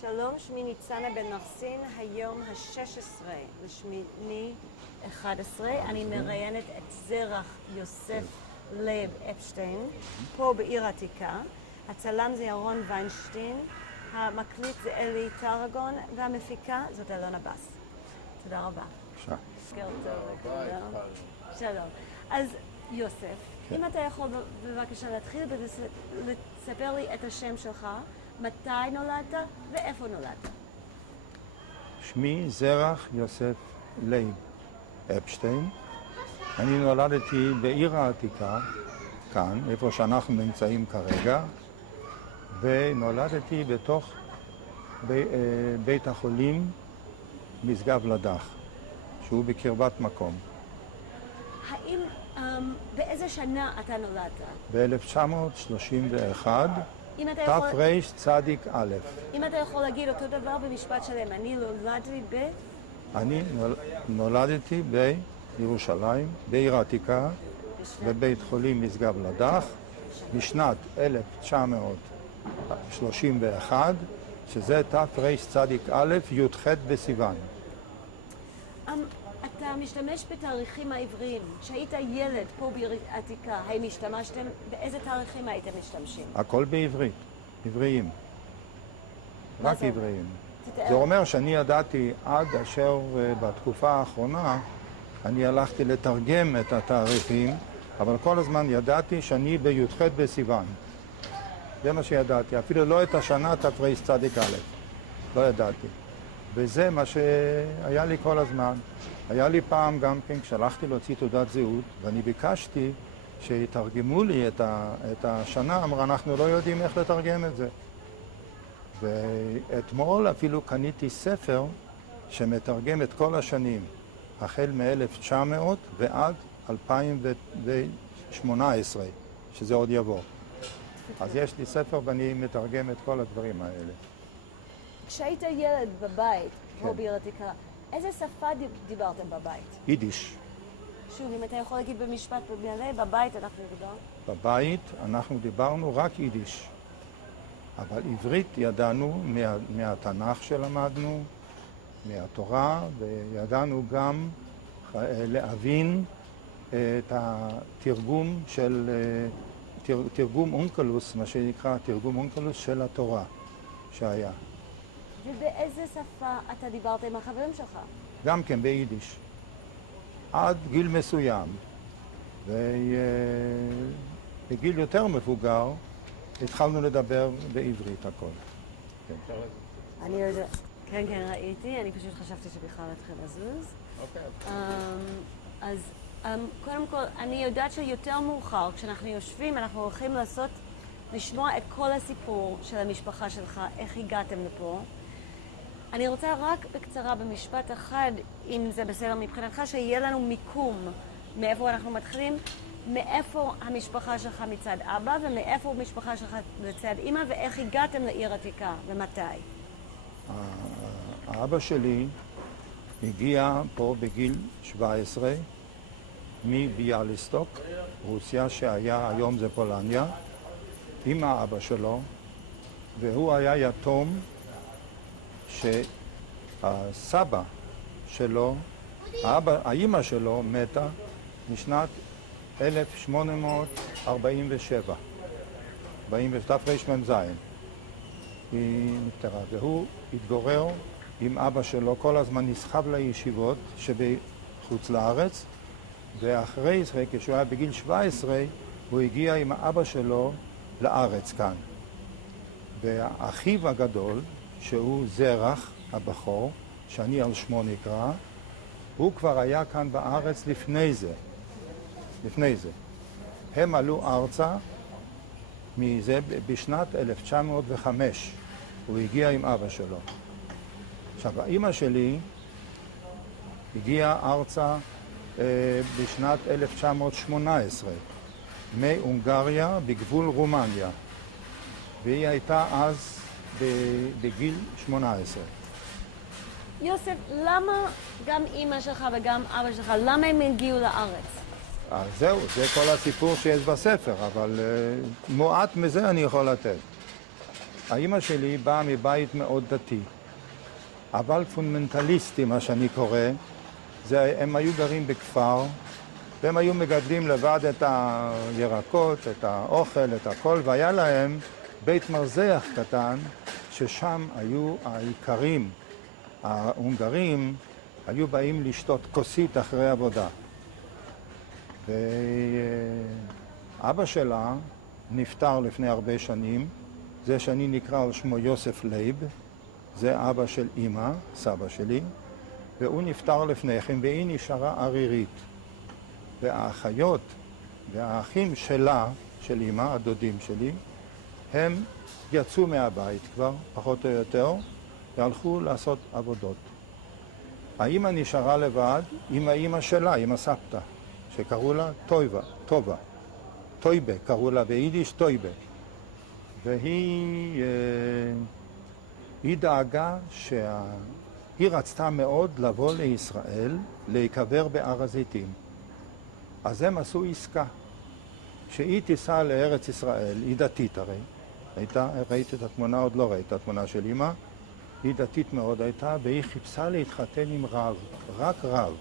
שלום, שמי ניצנה בן נרסין, היום ה-16 לשמיני 11. אני מראיינת את זרח יוסף לייב אפשטיין, פה בעיר העתיקה. הצלם זה ירון ויינשטיין, המקליט זה אלי טרגון, והמפיקה זאת אלונה בס. תודה רבה. בבקשה. שלום. אז יוסף, אם אתה יכול בבקשה להתחיל ולספר לי את השם שלך, מתי נולדת ואיפה נולדת? שמי זרח יוסף לייב אפשטיין. אני נולדתי בעיר העתיקה, כאן, איפה שאנחנו נמצאים כרגע, ונולדתי בתוך בית החולים משגב לדך, שהוא בקרבת מקום. האם, באיזה שנה אתה נולדת? ב-1931, תרצ"א. אם אתה יכול להגיד אותו דבר במשפט שלם, אני נולדתי אני נולדתי בירושלים, בעיר העתיקה, בבית חולים משגב לדך, בשנת 1931, שזה תרצ"א, י"ח בסיוון. אתה משתמש בתאריכים העבריים. כשהיית ילד פה בעיר העתיקה, האם השתמשתם? באיזה תאריכים הייתם משתמשים? הכל בעברית, עבריים. רק זה? עבריים. תתאר. זה אומר שאני ידעתי עד אשר בתקופה האחרונה אני הלכתי לתרגם את התאריכים, אבל כל הזמן ידעתי שאני בי"ח בסיוון. זה מה שידעתי, אפילו לא את השנה תרצ"א. לא ידעתי. וזה מה שהיה לי כל הזמן. היה לי פעם גם כן, כשהלכתי להוציא תעודת זהות, ואני ביקשתי שיתרגמו לי את השנה, אמרה, אנחנו לא יודעים איך לתרגם את זה. ואתמול אפילו קניתי ספר שמתרגם את כל השנים, החל מ-1900 ועד 2018, שזה עוד יבוא. אז יש לי ספר ואני מתרגם את כל הדברים האלה. כשהיית ילד בבית, פה בעיר העתיקה, איזה שפה דיברתם בבית? יידיש. שוב, אם אתה יכול להגיד במשפט, בבית אנחנו דיברנו? בבית אנחנו דיברנו רק יידיש. אבל עברית ידענו מהתנ"ך שלמדנו, מהתורה, וידענו גם להבין את התרגום של, תרגום אונקלוס, מה שנקרא תרגום אונקלוס של התורה שהיה. ובאיזה שפה אתה דיברת עם החברים שלך? גם כן ביידיש. עד גיל מסוים. ובגיל יותר מבוגר התחלנו לדבר בעברית הכל. כן. אני יודעת. כן, כן, ראיתי. אני פשוט חשבתי שבכלל להתחיל לזוז. אז קודם כל, אני יודעת שיותר מאוחר, כשאנחנו יושבים, אנחנו הולכים לשמוע את כל הסיפור של המשפחה שלך, איך הגעתם לפה. אני רוצה רק בקצרה, במשפט אחד, אם זה בסדר מבחינתך, שיהיה לנו מיקום מאיפה אנחנו מתחילים, מאיפה המשפחה שלך מצד אבא ומאיפה המשפחה שלך מצד אמא, ואיך הגעתם לעיר עתיקה ומתי. האבא שלי הגיע פה בגיל 17 מביאליסטוק, רוסיה שהיה, היום זה פולניה, עם האבא שלו, והוא היה יתום שהסבא שלו, האמא שלו מתה משנת 1847, תרמ"ז. היא נפטרה, והוא התגורר עם אבא שלו, כל הזמן נסחב לישיבות שבחוץ לארץ, ואחרי זה, כשהוא היה בגיל 17, הוא הגיע עם האבא שלו לארץ כאן. והאחיו הגדול, שהוא זרח הבכור, שאני על שמו נקרא, הוא כבר היה כאן בארץ לפני זה. הם עלו ארצה מזה בשנת 1905. הוא הגיע עם אבא שלו. עכשיו, האמא שלי הגיעה ארצה בשנת 1918 מהונגריה בגבול רומניה, והיא הייתה אז בגיל 18. יוסף, למה גם אימא שלך וגם אבא שלך, למה הם הגיעו לארץ? אז זהו, זה כל הסיפור שיש בספר, אבל מועט מזה אני יכול לתת. האמא שלי באה מבית מאוד דתי, אבל פונדמנטליסטי, מה שאני קורא. הם היו גרים בכפר, והם היו מגדלים לבד את הירקות, את האוכל, את הכל, והיה להם בית מרזח קטן, ששם היו האיכרים, ההונגרים, היו באים לשתות כוסית אחרי עבודה. ואבא שלה נפטר לפני הרבה שנים, זה שאני נקרא על שמו יוסף לייב, זה אבא של אמא, סבא שלי, והוא נפטר לפני כן, והיא נשארה ערירית. והאחיות והאחים שלה, של אמא, הדודים שלי, הם יצאו מהבית כבר, פחות או יותר, והלכו לעשות עבודות. האמא נשארה לבד עם האמא שלה, עם הסבתא, שקראו לה טובה. טויבה, קראו לה ביידיש טויבה. והיא דאגה היא רצתה מאוד לבוא לישראל, להיקבר בהר הזיתים. אז הם עשו עסקה, שהיא תיסע לארץ ישראל, היא דתית הרי. ראית את התמונה, עוד לא ראית את התמונה של אמא, היא דתית מאוד הייתה, והיא חיפשה להתחתן עם רב, רק רב.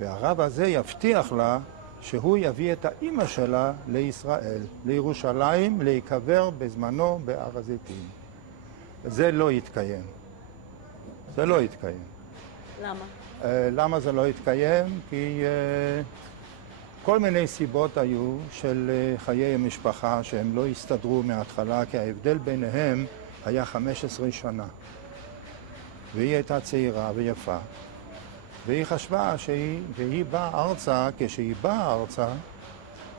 והרב הזה יבטיח לה שהוא יביא את האמא שלה לישראל, לירושלים, להיקבר בזמנו בהר הזיתים. זה לא יתקיים. זה לא יתקיים. למה? למה זה לא יתקיים? כי כל מיני סיבות היו של חיי המשפחה שהם לא הסתדרו מההתחלה, כי ההבדל ביניהם היה 15 שנה. והיא הייתה צעירה ויפה, והיא חשבה והיא באה ארצה, כשהיא באה ארצה,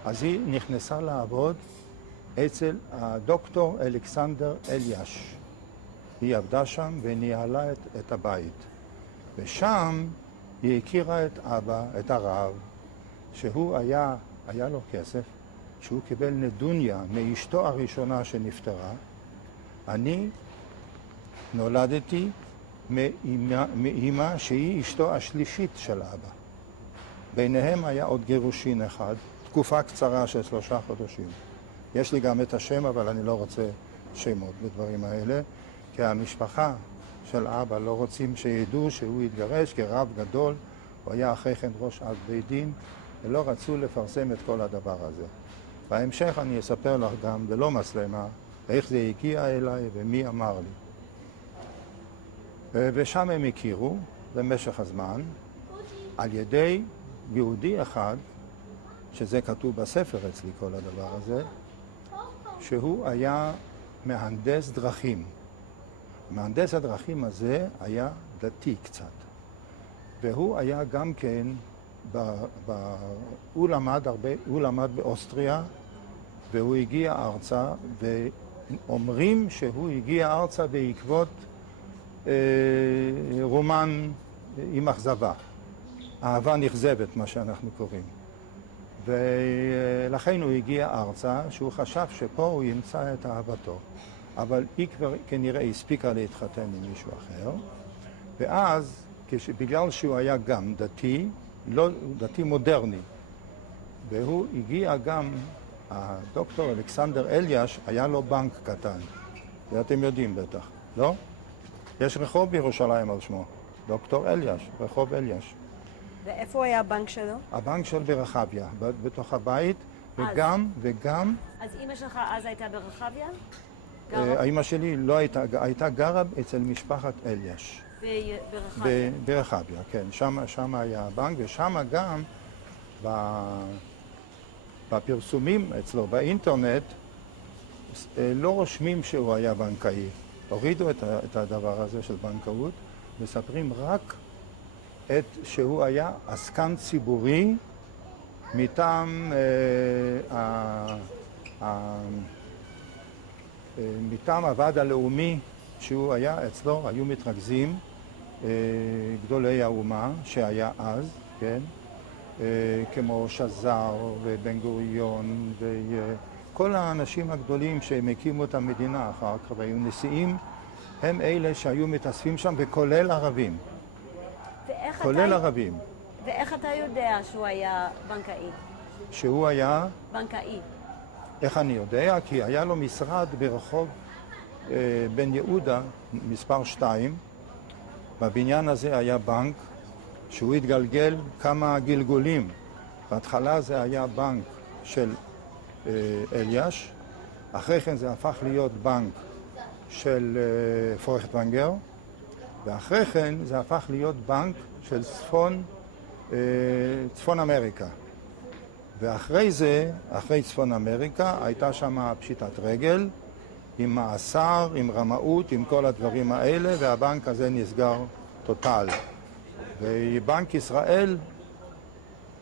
אז היא נכנסה לעבוד אצל הדוקטור אלכסנדר אליאש. היא עבדה שם וניהלה את הבית. ושם היא הכירה את אבא, את הרב, שהוא היה לו כסף, שהוא קיבל נדוניה מאשתו הראשונה שנפטרה. אני נולדתי מאמא שהיא אשתו השלישית של אבא. ביניהם היה עוד גירושין אחד, תקופה קצרה של 3 חודשים. יש לי גם את השם, אבל אני לא רוצה שמות בדברים האלה, כי המשפחה של אבא לא רוצים שידעו שהוא התגרש כרב גדול, הוא היה אחרי כן ראש אב בית דין, ולא רצו לפרסם את כל הדבר הזה. בהמשך אני אספר לך גם, ולא מצלמה, איך זה הגיע אליי ומי אמר לי. ושם הם הכירו במשך הזמן על ידי יהודי אחד, שזה כתוב בספר אצלי כל הדבר הזה, שהוא היה מהנדס דרכים. מהנדס הדרכים הזה היה דתי קצת. והוא היה גם כן, הוא למד באוסטריה, והוא הגיע ארצה, ואומרים שהוא הגיע ארצה בעקבות רומן עם אכזבה. אהבה נכזבת, מה שאנחנו קוראים. ולכן הוא הגיע ארצה, שהוא חשב שפה הוא ימצא את אהבתו. אבל היא כבר כנראה הספיקה להתחתן עם מישהו אחר. ואז, בגלל שהוא היה גם דתי, לא דתי מודרני, והוא הגיע גם, הדוקטור אלכסנדר אליאש, היה לו בנק קטן. זה אתם יודעים בטח, לא? יש רחוב בירושלים על שמו, דוקטור אליאש, רחוב אליאש. ואיפה היה הבנק שלו? הבנק של ברחביה, בתוך הבית, וגם... אז אמא שלך אז הייתה ברחביה? האמא שלי לא הייתה גרה אצל משפחת אליאש. ברחביה? ברחביה, כן. שם היה הבנק, ושם גם בפרסומים אצלו, באינטרנט, לא רושמים שהוא היה בנקאי. הורידו את הדבר הזה של בנקאות, מספרים רק שהוא היה עסקן ציבורי מטעם מטעם הוועד הלאומי שהוא היה אצלו, היו מתרכזים גדולי האומה שהיה אז, כן? כמו שזר ובן גוריון וכל האנשים הגדולים שהם הקימו את המדינה אחר כך והיו נשיאים, הם אלה שהיו מתאספים שם, וכולל ערבים. כולל ערבים. ואיך אתה יודע שהוא היה בנקאי? שהוא היה? בנקאי. איך אני יודע? כי היה לו משרד ברחוב בן יהודה, מספר 2. בבניין הזה היה בנק שהוא התגלגל כמה גלגולים. בהתחלה זה היה בנק של אליאש, אחרי כן זה הפך להיות בנק של פויכטוונגר, ואחרי כן זה הפך להיות בנק של צפון אמריקה. ואחרי זה, אחרי צפון אמריקה, הייתה שם פשיטת רגל, עם מאסר, עם רמאות, עם כל הדברים האלה, והבנק הזה נסגר טוטל. ובנק ישראל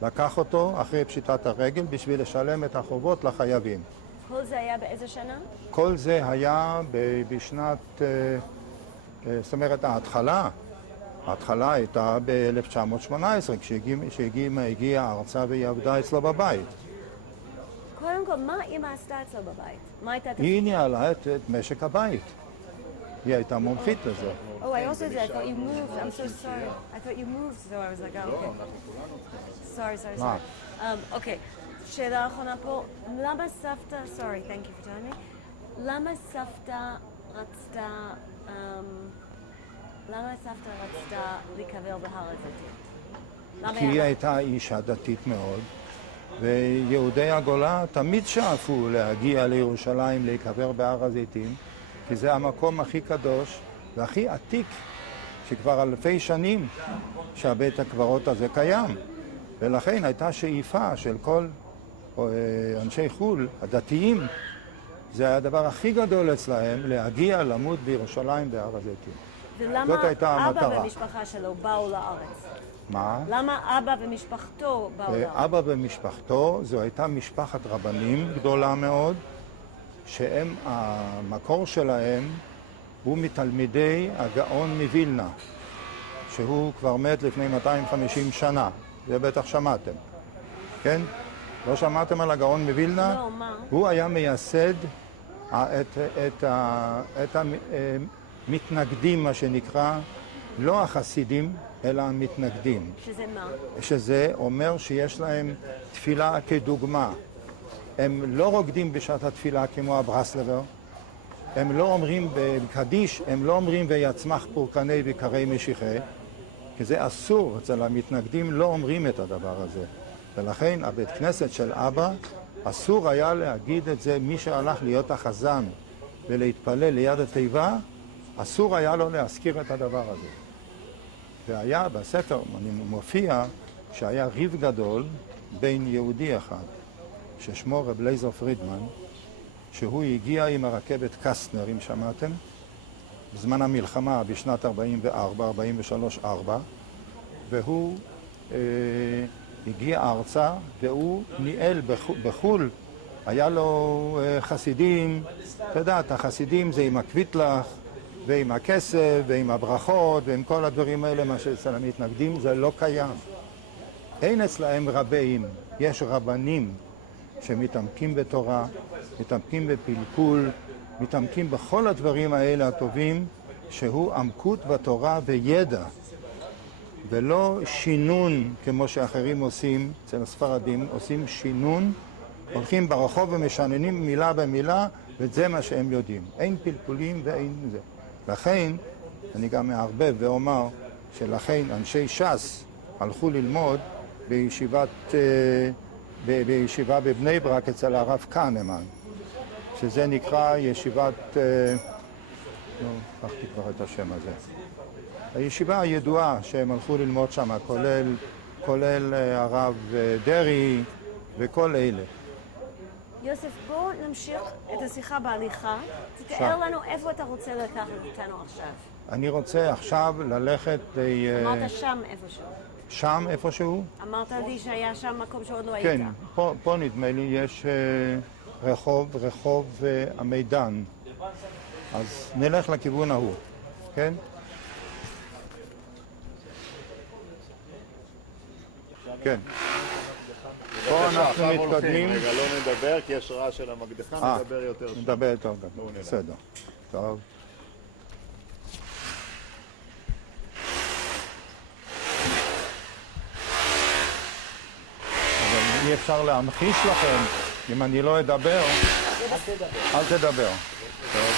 לקח אותו אחרי פשיטת הרגל בשביל לשלם את החובות לחייבים. כל זה היה באיזה שנה? כל זה היה בשנת, זאת אומרת, ההתחלה הייתה ב-1918, כשהגיעה ארצה והיא עבדה אצלו בבית. קודם כל, מה אמא עשתה אצלו בבית? מה הייתה היא ניהלה את משק הבית. היא הייתה מומחית לזה. Oh, I also did. I thought you moved. I'm so sorry. I thought you moved, so I was like, oh, okay. Sorry. Okay. שאלה אחרונה פה, למה סבתא, sorry, thank you for telling me, למה סבתא רצתה להיקבר בהר הזיתים? כי היא הייתה אישה דתית מאוד, ויהודי הגולה תמיד שאפו להגיע לירושלים להיקבר בהר הזיתים, כי זה המקום הכי קדוש והכי עתיק, שכבר אלפי שנים שהבית הקברות הזה קיים. ולכן הייתה שאיפה של כל אנשי חו"ל, הדתיים, זה היה הדבר הכי גדול אצלהם, להגיע למות בירושלים בהר הזיתים. זאת הייתה המטרה. ולמה אבא ומשפחה שלו באו לארץ? מה? למה אבא ומשפחתו באו לארץ? אבא ומשפחתו, זו הייתה משפחת רבנים גדולה מאוד, שהם, המקור שלהם הוא מתלמידי הגאון מווילנה, שהוא כבר מת לפני 250 שנה, זה בטח שמעתם, כן? לא שמעתם על הגאון מווילנה? לא, מה? הוא היה מייסד את המתנגדים, מה שנקרא, לא החסידים, אלא המתנגדים. שזה מה? שזה אומר שיש להם תפילה כדוגמה. הם לא רוקדים בשעת התפילה כמו הברסלבר, הם לא אומרים בקדיש, הם לא אומרים ויצמח פורקני וקרי משיחי, כי זה אסור, אצל המתנגדים לא אומרים את הדבר הזה. ולכן הבית כנסת של אבא, אסור היה להגיד את זה, מי שהלך להיות החזן ולהתפלל ליד התיבה, אסור היה לו להזכיר את הדבר הזה. והיה בספר, מופיע שהיה ריב גדול בין יהודי אחד, ששמו רב לייזר פרידמן, שהוא הגיע עם הרכבת קסטנר, אם שמעתם, בזמן המלחמה בשנת 43-4, והוא הגיע ארצה, והוא ניהל בחול, היה לו חסידים, אתה יודעת, החסידים זה עם הקוויטלח, ועם הכסף, ועם הברכות, ועם כל הדברים האלה, מה שאצל המתנגדים, זה לא קיים. אין אצלהם רבים, יש רבנים שמתעמקים בתורה, מתעמקים בפלפול, מתעמקים בכל הדברים האלה הטובים, שהוא עמקות בתורה וידע, ולא שינון כמו שאחרים עושים, אצל הספרדים עושים שינון, הולכים ברחוב ומשננים מילה במילה, וזה מה שהם יודעים. אין פלפולים ואין זה. לכן, אני גם מערבב ואומר שלכן אנשי ש"ס הלכו ללמוד בישיבה בבני ברק אצל הרב כהנמן, שזה נקרא ישיבת, לא, לקחתי כבר את השם הזה. הישיבה הידועה שהם הלכו ללמוד שם, כולל הרב דרי וכל אלה. יוסף, בואו נמשיך את השיחה בהליכה. תתאר לנו איפה אתה רוצה לקחת אותנו עכשיו. אני רוצה עכשיו ללכת אמרת שם איפשהו. שם איפשהו? אמרת לי שהיה שם מקום שעוד לא היית. כן, פה נדמה לי יש רחוב המידן. אז נלך לכיוון ההוא, כן? כן. פה בבקשה, אנחנו עכשיו הולכים. מתקדמים. רגע, לא נדבר, כי יש רעש של המקדחה, נדבר יותר שם. נדבר יותר גדול. נו, נראה. בסדר. טוב. אבל אי אפשר להמחיש לכם, אם אני לא אדבר, אל תדבר. טוב.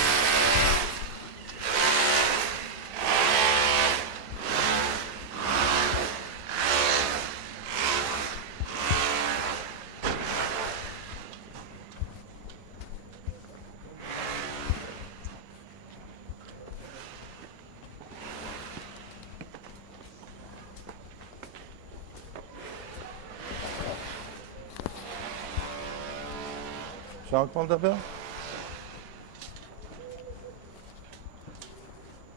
אפשר כבר לדבר?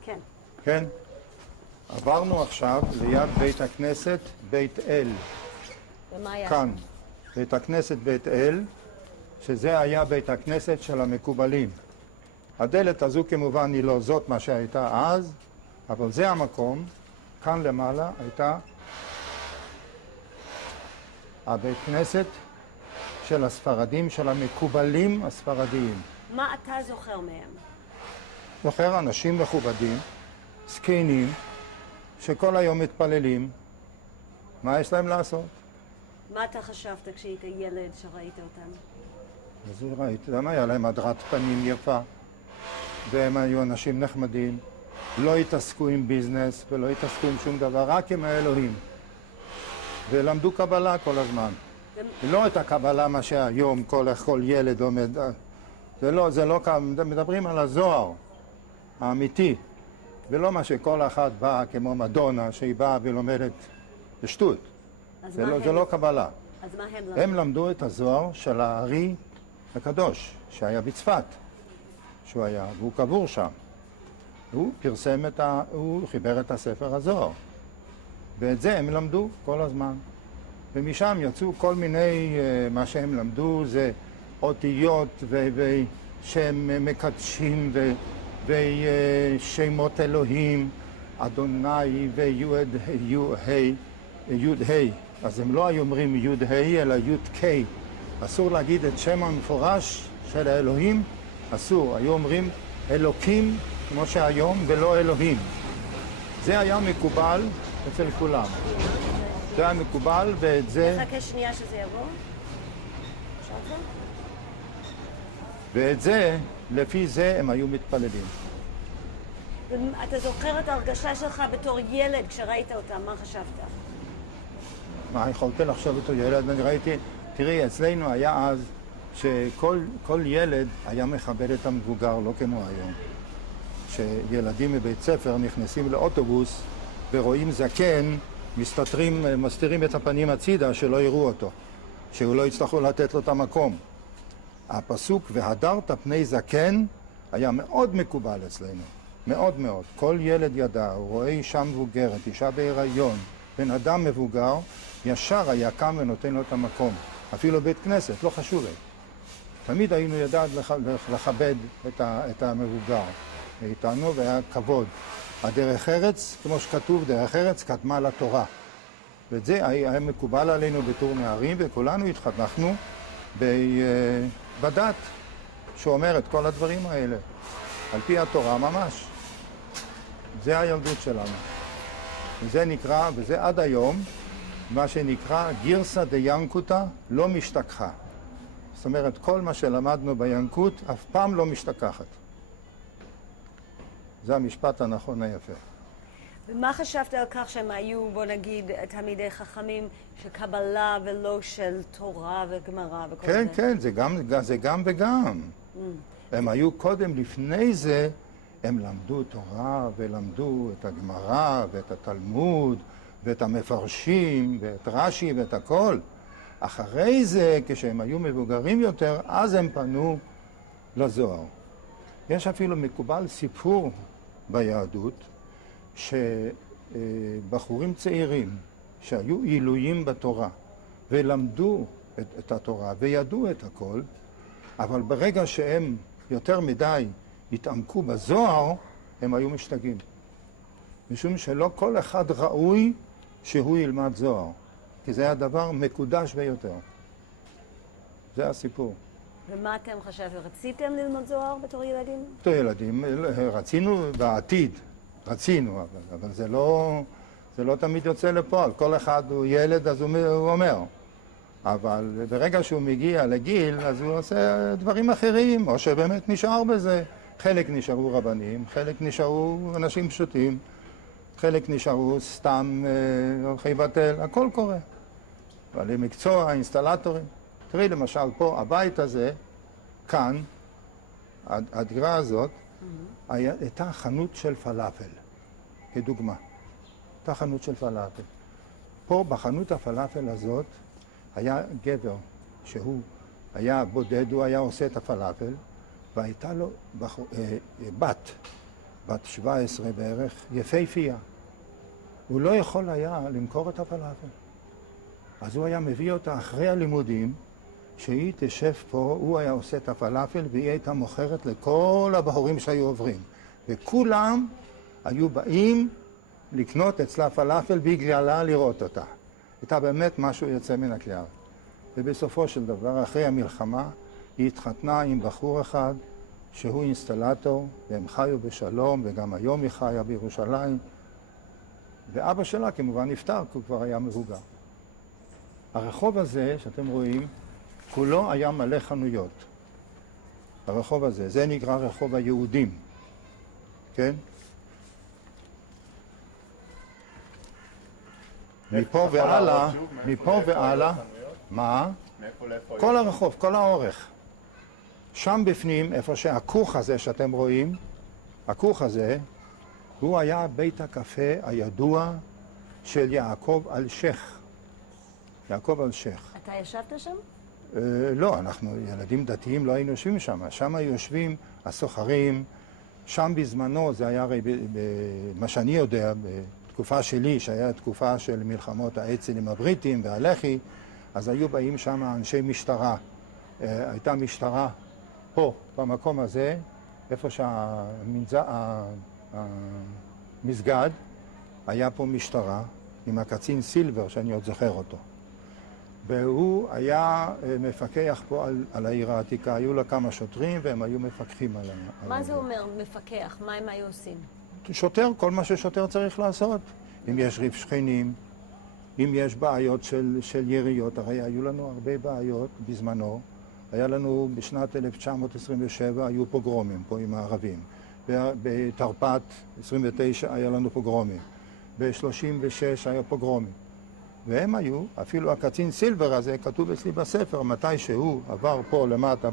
כן. כן. עברנו עכשיו ליד בית הכנסת בית אל, ומה היה? כאן. בית הכנסת בית אל, שזה היה בית הכנסת של המקובלים. הדלת הזו כמובן היא לא זאת מה שהייתה אז, אבל זה המקום. כאן למעלה הייתה הבית כנסת של הספרדים, של המקובלים הספרדיים. מה אתה זוכר מהם? זוכר אנשים מכובדים, זקנים, שכל היום מתפללים. מה יש להם לעשות? מה אתה חשבת כשהיית ילד שראית אותם? אז ראיתי, למה היה להם הדרת פנים יפה, והם היו אנשים נחמדים, לא התעסקו עם ביזנס ולא התעסקו עם שום דבר, רק עם האלוהים. ולמדו קבלה כל הזמן. לא את הקבלה מה שהיום כל ילד לומד. זה לא, מדברים על הזוהר האמיתי, ולא מה שכל אחד בא כמו מדונה שהיא באה ולומדת בשטות. זה לא קבלה. אז מה הם למדו? הם למדו את הזוהר של הארי הקדוש, שהיה בצפת, והוא קבור שם. הוא פרסם הוא חיבר את הספר הזוהר. ואת זה הם למדו כל הזמן. ומשם יצאו כל מיני, מה שהם למדו זה אותיות שהם מקדשים ושמות אלוהים, אדוני ויוד ה'. אז הם לא היו אומרים יוד ה' אלא יוד קיי. אסור להגיד את שם המפורש של האלוהים, אסור. היו אומרים אלוקים כמו שהיום ולא אלוהים. זה היה מקובל אצל כולם. זה היה מקובל ואת זה... נחכה שנייה שזה יבוא. אפשר? ואת זה, לפי זה הם היו מתפללים. אתה זוכר את ההרגשה שלך בתור ילד כשראית אותם, מה חשבת? מה, יכולתי לחשוב אותו ילד? אני ראיתי, תראי, אצלנו היה אז שכל ילד היה מכבד את המבוגר, לא כמו היום. שילדים מבית ספר נכנסים לאוטובוס ורואים זקן, מסתירים את הפנים הצידה שלא יראו אותו, שהוא לא יצטרכו לתת לו את המקום. הפסוק והדרת פני זקן היה מאוד מקובל אצלנו, מאוד מאוד. כל ילד ידע, הוא רואה אישה מבוגרת, אישה בהיריון, בן אדם מבוגר, ישר היה קם ונותן לו את המקום. אפילו בית כנסת, לא חשוב. תמיד היינו יודעת לכבד את המבוגר איתנו, והיה כבוד. הדרך ארץ, כמו שכתוב, דרך ארץ קדמה לתורה. ואת זה היה מקובל עלינו בתור נערים, וכולנו התחנכנו בדת, שאומר את כל הדברים האלה. על פי התורה ממש. זה הילדות שלנו. וזה נקרא, וזה עד היום, מה שנקרא גירסא דיינקותא לא משתכחה. זאת אומרת, כל מה שלמדנו בינקות אף פעם לא משתכחת. זה המשפט הנכון היפה. ומה חשבת על כך שהם היו, בוא נגיד, תלמידי חכמים של קבלה ולא של תורה וגמרא וכל כן, זה? כן, זה גם וגם. הם היו קודם, לפני זה, הם למדו תורה ולמדו את הגמרא ואת התלמוד ואת המפרשים ואת רש"י ואת הכל. אחרי זה, כשהם היו מבוגרים יותר, אז הם פנו לזוהר. יש אפילו מקובל סיפור ביהדות, שבחורים צעירים שהיו עילויים בתורה ולמדו את התורה וידעו את הכל, אבל ברגע שהם יותר מדי התעמקו בזוהר, הם היו משתגעים. משום שלא כל אחד ראוי שהוא ילמד זוהר, כי זה היה דבר מקודש ביותר. זה הסיפור. ומה אתם חשבתם? רציתם ללמוד זוהר בתור ילדים? בתור ילדים, רצינו בעתיד, רצינו, אבל זה לא תמיד יוצא לפועל. כל אחד הוא ילד, אז הוא אומר. אבל ברגע שהוא מגיע לגיל, אז הוא עושה דברים אחרים, או שבאמת נשאר בזה. חלק נשארו רבנים, חלק נשארו אנשים פשוטים, חלק נשארו סתם הולכי בתל, הכל קורה. אבל למקצוע, האינסטלטורים. תראי למשל פה, הבית הזה, כאן, הדירה הזאת, הייתה חנות של פלאפל, כדוגמה. הייתה חנות של פלאפל. פה בחנות הפלאפל הזאת היה גבר שהוא היה בודד, הוא היה עושה את הפלאפל, והייתה לו בת 17 בערך, יפהפייה. הוא לא יכול היה למכור את הפלאפל. אז הוא היה מביא אותה אחרי הלימודים, שהיא תשב פה, הוא היה עושה את הפלאפל, והיא הייתה מוכרת לכל הבחורים שהיו עוברים. וכולם היו באים לקנות אצלה פלאפל בגללה לראות אותה. הייתה באמת משהו יוצא מן הכלל. ובסופו של דבר, אחרי המלחמה, היא התחתנה עם בחור אחד, שהוא אינסטלטור, והם חיו בשלום, וגם היום היא חיה בירושלים. ואבא שלה כמובן נפטר, כי הוא כבר היה מבוגר. הרחוב הזה, שאתם רואים, כולו היה מלא חנויות. הרחוב הזה, זה נקרא רחוב היהודים, כן? מפה והלאה, מה? כל הרחוב, כל האורך. שם בפנים, איפה שהכוך הזה שאתם רואים, הכוך הזה, הוא היה בית הקפה הידוע של יעקב אלשיך. יעקב אלשיך. אתה ישבת שם? לא, אנחנו ילדים דתיים לא היינו יושבים שם. שם יושבים הסוחרים, שם בזמנו, זה היה הרי, מה שאני יודע, בתקופה שלי, שהיה תקופה של מלחמות האצ"ל עם הבריטים והלח"י, אז היו באים שם אנשי משטרה. הייתה משטרה פה, במקום הזה, איפה שהמסגד, היה פה משטרה עם הקצין סילבר, שאני עוד זוכר אותו. והוא היה מפקח פה על העיר העתיקה. היו לה כמה שוטרים והם היו מפקחים על מה זה אומר מפקח? מה הם היו עושים? שוטר, כל מה ששוטר צריך לעשות. אם יש ריב שכנים, אם יש בעיות של יריות, הרי היו לנו הרבה בעיות בזמנו. היה לנו בשנת 1927, היו פוגרומים פה עם הערבים. בתרפ"ט 29 היה לנו פוגרומים. ב-36 היה פוגרומים. והם היו, אפילו הקצין סילבר הזה, כתוב אצלי בספר, מתי שהוא עבר פה למטה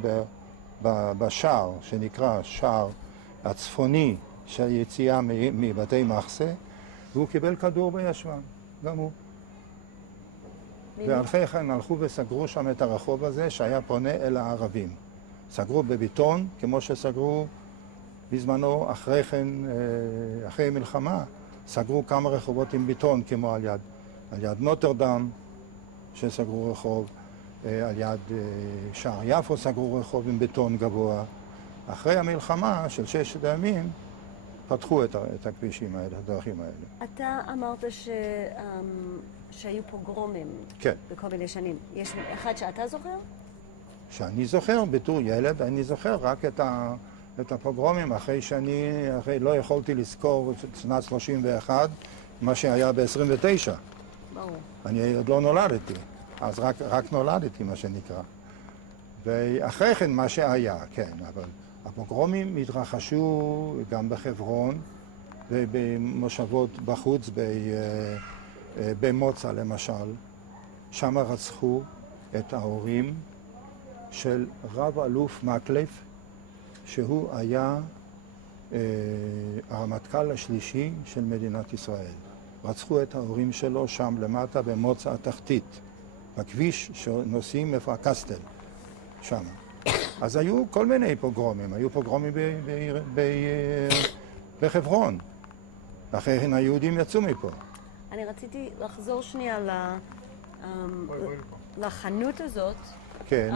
בשער, שנקרא שער הצפוני של יציאה מבתי מחסה, והוא קיבל כדור בישבן, גם הוא. ואחרי כן הלכו וסגרו שם את הרחוב הזה שהיה פונה אל הערבים. סגרו בביטון, כמו שסגרו בזמנו, אחרי כן, אחרי מלחמה, סגרו כמה רחובות עם ביטון, כמו על יד נוטרדם, שסגרו רחוב, על יד שער יפו סגרו רחוב עם בטון גבוה. אחרי המלחמה של 6 הימים, פתחו את הכבישים האלה, הדרכים האלה. אתה אמרת שהיו פוגרומים. כן. בכל מיני שנים. יש אחד שאתה זוכר? שאני זוכר, בתור ילד, אני זוכר רק את הפוגרומים, אחרי לא יכולתי לזכור את שנת 31, מה שהיה ב-29. ברור. אני עוד לא נולדתי, אז רק נולדתי, מה שנקרא. ואחרי כן מה שהיה, כן, אבל הפוגרומים התרחשו גם בחברון ובמושבות בחוץ, במוצא למשל. שם רצחו את ההורים של רב אלוף מקלב, שהוא היה הרמטכ"ל השלישי של מדינת ישראל. רצחו את ההורים שלו שם למטה במוצא התחתית, בכביש שנוסעים איפה הקסטל, שם. אז היו כל מיני פוגרומים, היו פוגרומים בחברון. אחרי כן היהודים יצאו מפה. אני רציתי לחזור שנייה לחנות הזאת. כן.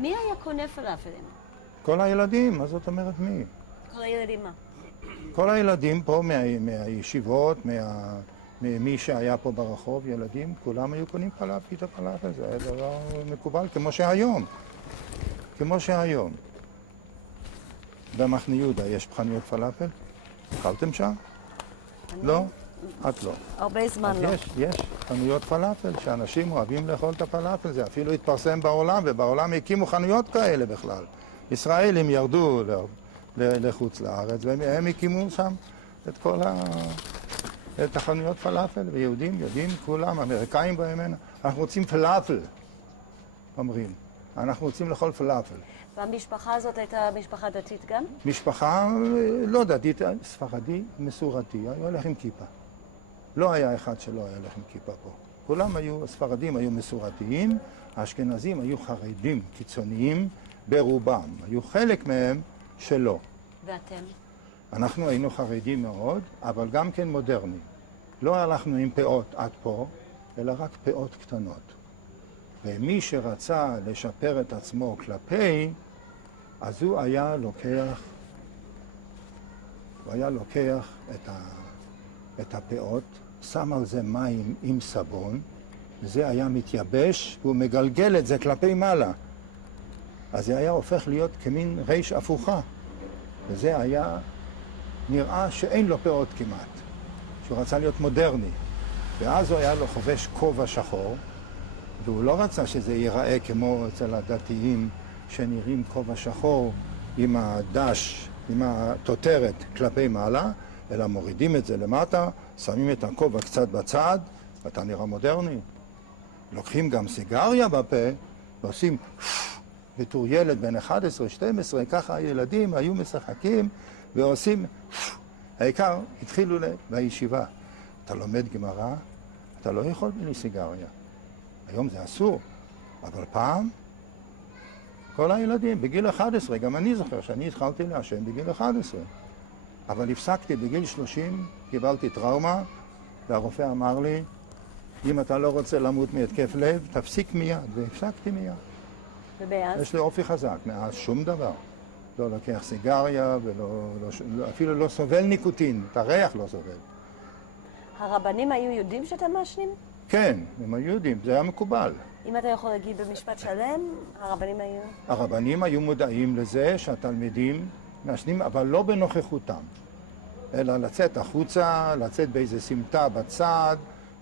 מי היה קונה פלאפלים? כל הילדים, מה זאת אומרת מי? כל הילדים מה? כל הילדים פה מהישיבות, מי שהיה פה ברחוב, ילדים, כולם היו קונים פיתה פלאפל, זה היה דבר מקובל, כמו שהיום. כמו שהיום. במחנה יהודה יש חנויות פלאפל? אכלתם שם? לא? את לא. הרבה זמן לא. יש חנויות פלאפל, שאנשים אוהבים לאכול את הפלאפל, זה אפילו התפרסם בעולם, ובעולם הקימו חנויות כאלה בכלל. ישראלים ירדו לחוץ לארץ, והם הקימו שם את החנויות פלאפל, ויהודים יודעים, כולם, אמריקאים בימינו, אנחנו רוצים פלאפל, אומרים. אנחנו רוצים לאכול פלאפל. והמשפחה הזאת הייתה משפחה דתית גם? משפחה לא דתית, ספרדי, מסורתי, היה הולך עם כיפה. לא היה אחד שלא היה הולך עם כיפה פה. כולם היו, הספרדים היו מסורתיים, האשכנזים היו חרדים קיצוניים ברובם. היו חלק מהם שלא. ואתם? אנחנו היינו חרדים מאוד, אבל גם כן מודרני. לא הלכנו עם פאות עד פה, אלא רק פאות קטנות. ומי שרצה לשפר את עצמו כלפי, אז הוא היה לוקח את הפאות, שם על זה מים עם סבון, וזה היה מתייבש, והוא מגלגל את זה כלפי מעלה. אז זה היה הופך להיות כמין ריש הפוכה. וזה היה נראה שאין לו פאות כמעט, שהוא רצה להיות מודרני. ואז הוא היה לו חובש כובע שחור, והוא לא רצה שזה ייראה כמו אצל הדתיים שנראים כובע שחור עם הדש, עם התותרת כלפי מעלה, אלא מורידים את זה למטה, שמים את הכובע קצת בצד, ואתה נראה מודרני. לוקחים גם סיגריה בפה, ועושים בתור ילד בן 11-12, ככה הילדים היו משחקים ועושים, העיקר התחילו בישיבה. אתה לומד גמרא, אתה לא יכול בלי סיגריה. היום זה אסור, אבל פעם, כל הילדים בגיל 11, גם אני זוכר שאני התחלתי לעשן בגיל 11. אבל הפסקתי בגיל 30, קיבלתי טראומה, והרופא אמר לי, אם אתה לא רוצה למות מהתקף לב, תפסיק מיד, והפסקתי מיד. ומאז? יש לי אופי חזק, מאז שום דבר. לא לוקח סיגריה, אפילו לא סובל ניקוטין, את הריח לא סובל. הרבנים היו יודעים שאתם מעשנים? כן, הם היו יודעים, זה היה מקובל. אם אתה יכול להגיד במשפט שלם, הרבנים היו... הרבנים היו מודעים לזה שהתלמידים מעשנים, אבל לא בנוכחותם, אלא לצאת החוצה, לצאת באיזה סמטה בצד,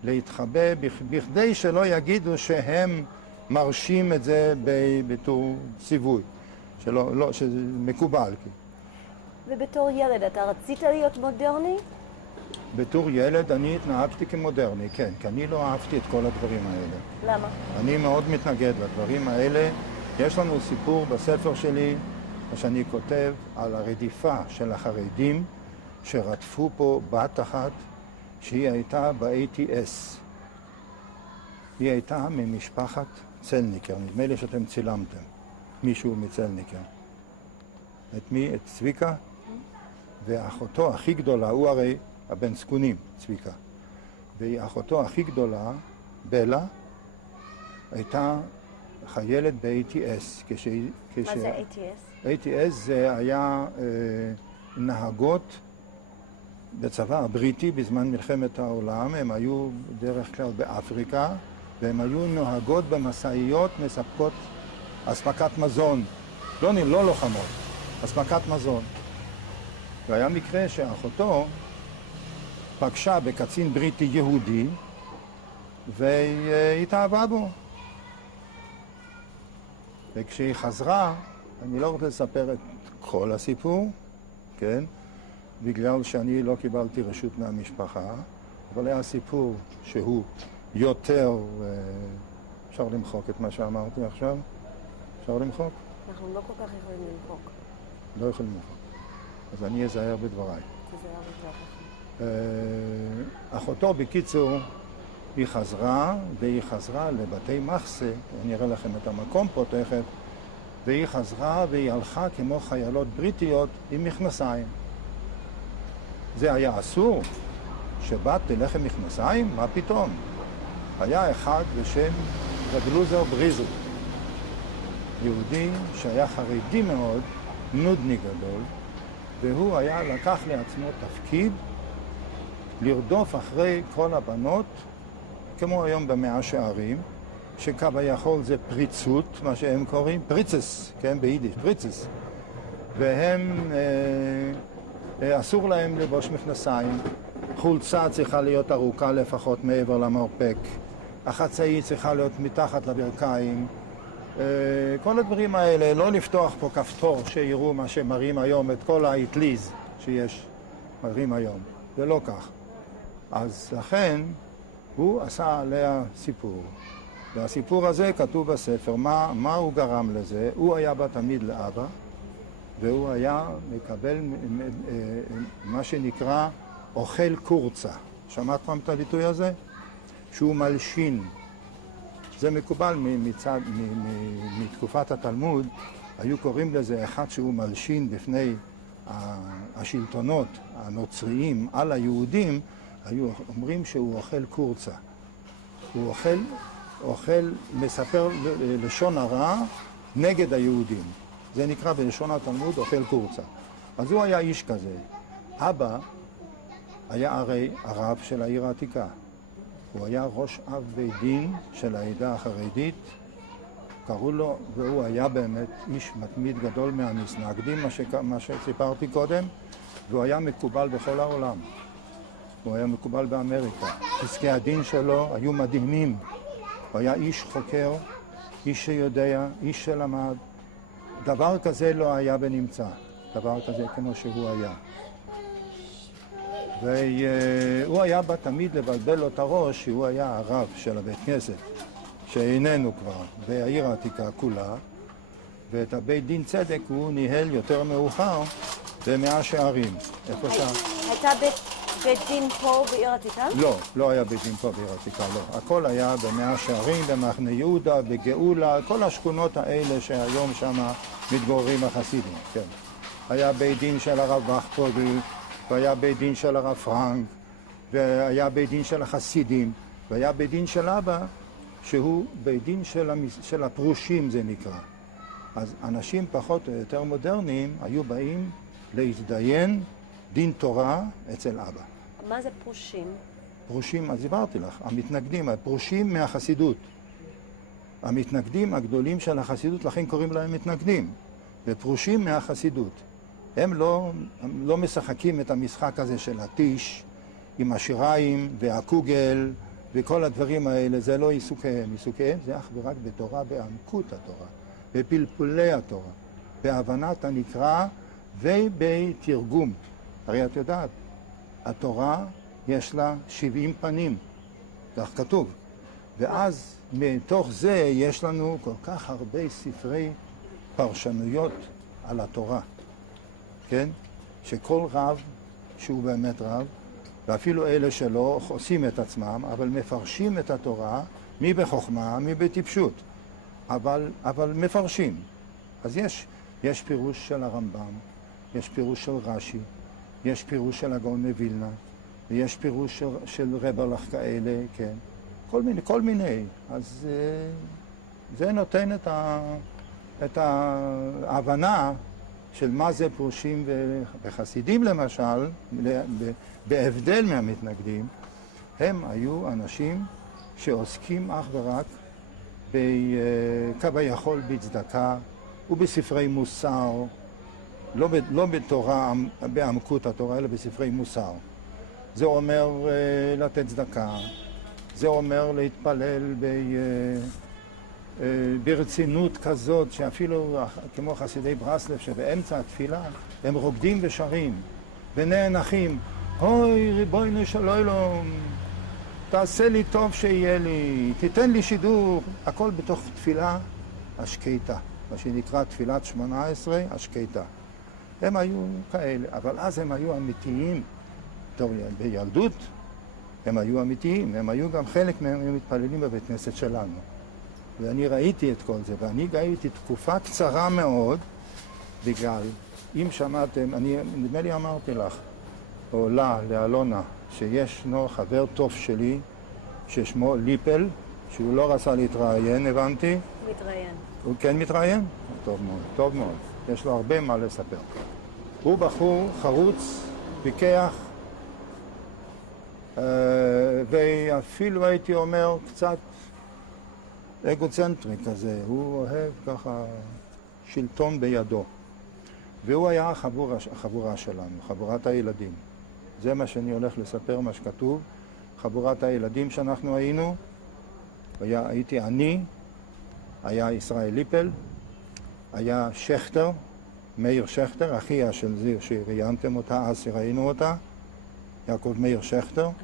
להתחבא, בכדי שלא יגידו שהם מרשים את זה בתור ציווי, שזה מקובל. ובתור ילד, אתה רצית להיות מודרני? בתור ילד אני התנהגתי כמודרני, כן, כי אני לא אהבתי את כל הדברים האלה. למה? אני מאוד מתנגד לדברים האלה. יש לנו סיפור בספר שלי, שאני כותב על הרדיפה של החרדים, שרדפו פה בת אחת, שהיא הייתה ב-ATS. היא הייתה ממשפחת צלניקר, נדמה לי שאתם צילמתם, מישהו מצלניקר. את מי? את צביקה? ואחותו הכי גדולה, הוא הרי הבן זקונים, צביקה. ואחותו הכי גדולה, בלה, הייתה חיילת ב-ATS. מה זה ATS? ATS זה היה נהגות בצבא הבריטי בזמן מלחמת העולם. הם היו בדרך כלל באפריקה, והם היו נוהגות במשאיות מספקות אספקת מזון. לא לוחמות, אספקת מזון. והיה מקרה שאחותו פגשה בקצין בריטי יהודי, והיא התאהבה בו. וכשהיא חזרה, אני לא רוצה לספר את כל הסיפור, כן? בגלל שאני לא קיבלתי רשות מהמשפחה, אבל היה סיפור שהוא יותר... אפשר למחוק את מה שאמרתי עכשיו? אפשר למחוק? אנחנו לא כל כך יכולים למחוק. לא יכולים למחוק. אז אני אזהר בדבריי. תזהר בדבריך. אחותו בקיצור, היא חזרה לבתי מחסה, אני אראה לכם את המקום פה תכף, והיא חזרה והיא הלכה כמו חיילות בריטיות עם מכנסיים. זה היה אסור שבת תלך עם מכנסיים? מה פתאום? היה אחד בשם רב בריזל, יהודי שהיה חרדי מאוד, נודני גדול, והוא היה לקח לעצמו תפקיד לרדוף אחרי כל הבנות, כמו היום במאה שערים, שכביכול זה פריצות, מה שהם קוראים, פריצס, כן, ביידיש, פריצס. והם, אסור להם לבוש מכנסיים, חולצה צריכה להיות ארוכה לפחות מעבר למרפק, החצאית צריכה להיות מתחת לברכיים, כל הדברים האלה, לא לפתוח פה כפתור שיראו מה שמראים היום, את כל האטליז שיש, מראים היום, זה לא כך. אז לכן הוא עשה עליה סיפור, והסיפור הזה כתוב בספר. מה הוא גרם לזה? הוא היה בא תמיד לאבא, והוא היה מקבל מה שנקרא אוכל קורצה. שמעת פעם את הביטוי הזה? שהוא מלשין. זה מקובל מתקופת התלמוד, היו קוראים לזה אחד שהוא מלשין בפני השלטונות הנוצריים על היהודים, היו אומרים שהוא אוכל קורצה. הוא אוכל מספר לשון הרע נגד היהודים. זה נקרא בלשון התלמוד אוכל קורצה. אז הוא היה איש כזה. אבא היה הרי הרב של העיר העתיקה. הוא היה ראש אב בית דין של העדה החרדית, קראו לו, והוא היה באמת איש מתמיד גדול מהמסנגדים, מה שסיפרתי קודם, והוא היה מקובל בכל העולם. הוא היה מקובל באמריקה. פסקי הדין שלו היו מדהימים. הוא היה איש חוקר, איש שיודע, איש שלמד. דבר כזה לא היה בנמצא, דבר כזה כמו שהוא היה. והוא היה בא תמיד לבלבל לו את הראש שהוא היה הרב של הבית כנסת, שאיננו כבר, בעיר העתיקה כולה, ואת הבית דין צדק הוא ניהל יותר מאוחר במאה שערים. איפה שם? הייתה בית דין פה בעיר העתיקה? לא, לא היה בית דין פה בעיר העתיקה, לא. הכל היה במאה שערים, במחנה יהודה, בגאולה, כל השכונות האלה שהיום שם מתגוררים החסידים, כן. היה בית דין של הרב וכפוגל, והיה בית דין של הרב פרנק, והיה בית דין של החסידים, והיה בית דין של אבא, שהוא בית דין של הפרושים, זה נקרא. אז אנשים פחות או יותר מודרניים היו באים להתדיין דין תורה אצל אבא. מה זה פרושים? פרושים, אז דיברתי לך, המתנגדים, הפרושים מהחסידות. המתנגדים הגדולים של החסידות, לכן קוראים להם מתנגדים. ופרושים מהחסידות. הם לא משחקים את המשחק הזה של הטיש עם השיריים והקוגל וכל הדברים האלה, זה לא עיסוקיהם. עיסוקיהם זה אך ורק בתורה, בעמקות התורה, בפלפולי התורה, בהבנת הנקרא ובתרגום. הרי את יודעת, התורה יש לה 70 פנים, כך כתוב. ואז מתוך זה יש לנו כל כך הרבה ספרי פרשנויות על התורה. כן? שכל רב, שהוא באמת רב, ואפילו אלה שלא עושים את עצמם, אבל מפרשים את התורה, מי בחוכמה, מי בטיפשות. אבל מפרשים. אז יש פירוש של הרמב"ם, יש פירוש של רש"י, יש פירוש של הגאון מווילנה, ויש פירוש של רבלך כאלה, כן? כל מיני. אז זה נותן את ההבנה של מה זה פרושים וחסידים למשל, בהבדל מהמתנגדים, הם היו אנשים שעוסקים אך ורק כביכול בצדקה ובספרי מוסר, לא בתורה, בעמקות התורה, אלא בספרי מוסר. זה אומר לתת צדקה, זה אומר להתפלל ברצינות כזאת, שאפילו כמו חסידי ברסלב שבאמצע התפילה הם רוקדים ושרים ונאנחים, אוי ריבונו של עולם, תעשה לי טוב שיהיה לי, תיתן לי שידור, הכל בתוך תפילה השקטה, מה שנקרא תפילת 18 השקטה. הם היו כאלה, אבל אז הם היו אמיתיים. בילדות הם היו אמיתיים, הם היו גם חלק מהם, הם מתפללים בבית כנסת שלנו. ואני ראיתי את כל זה, ואני גאיתי תקופה קצרה מאוד, בגלל, אם שמעתם, נדמה לי אמרתי לך, או לה, לאלונה, שישנו חבר טוב שלי, ששמו ליפל, שהוא לא רצה להתראיין, הבנתי. מתראיין. הוא כן מתראיין? טוב מאוד, טוב מאוד. יש לו הרבה מה לספר. הוא בחור חרוץ, פיקח, ואפילו הייתי אומר קצת אגוצנטרי כזה, הוא אוהב ככה שלטון בידו. והוא היה החבורה שלנו, חבורת הילדים. זה מה שאני הולך לספר, מה שכתוב. חבורת הילדים שאנחנו היינו, הייתי אני, היה ישראל ליפל, היה שכטר, מאיר שכטר, אחיה של זיר שראיינתם אותה, אז שראינו אותה, יעקב מאיר שכטר, אוקיי.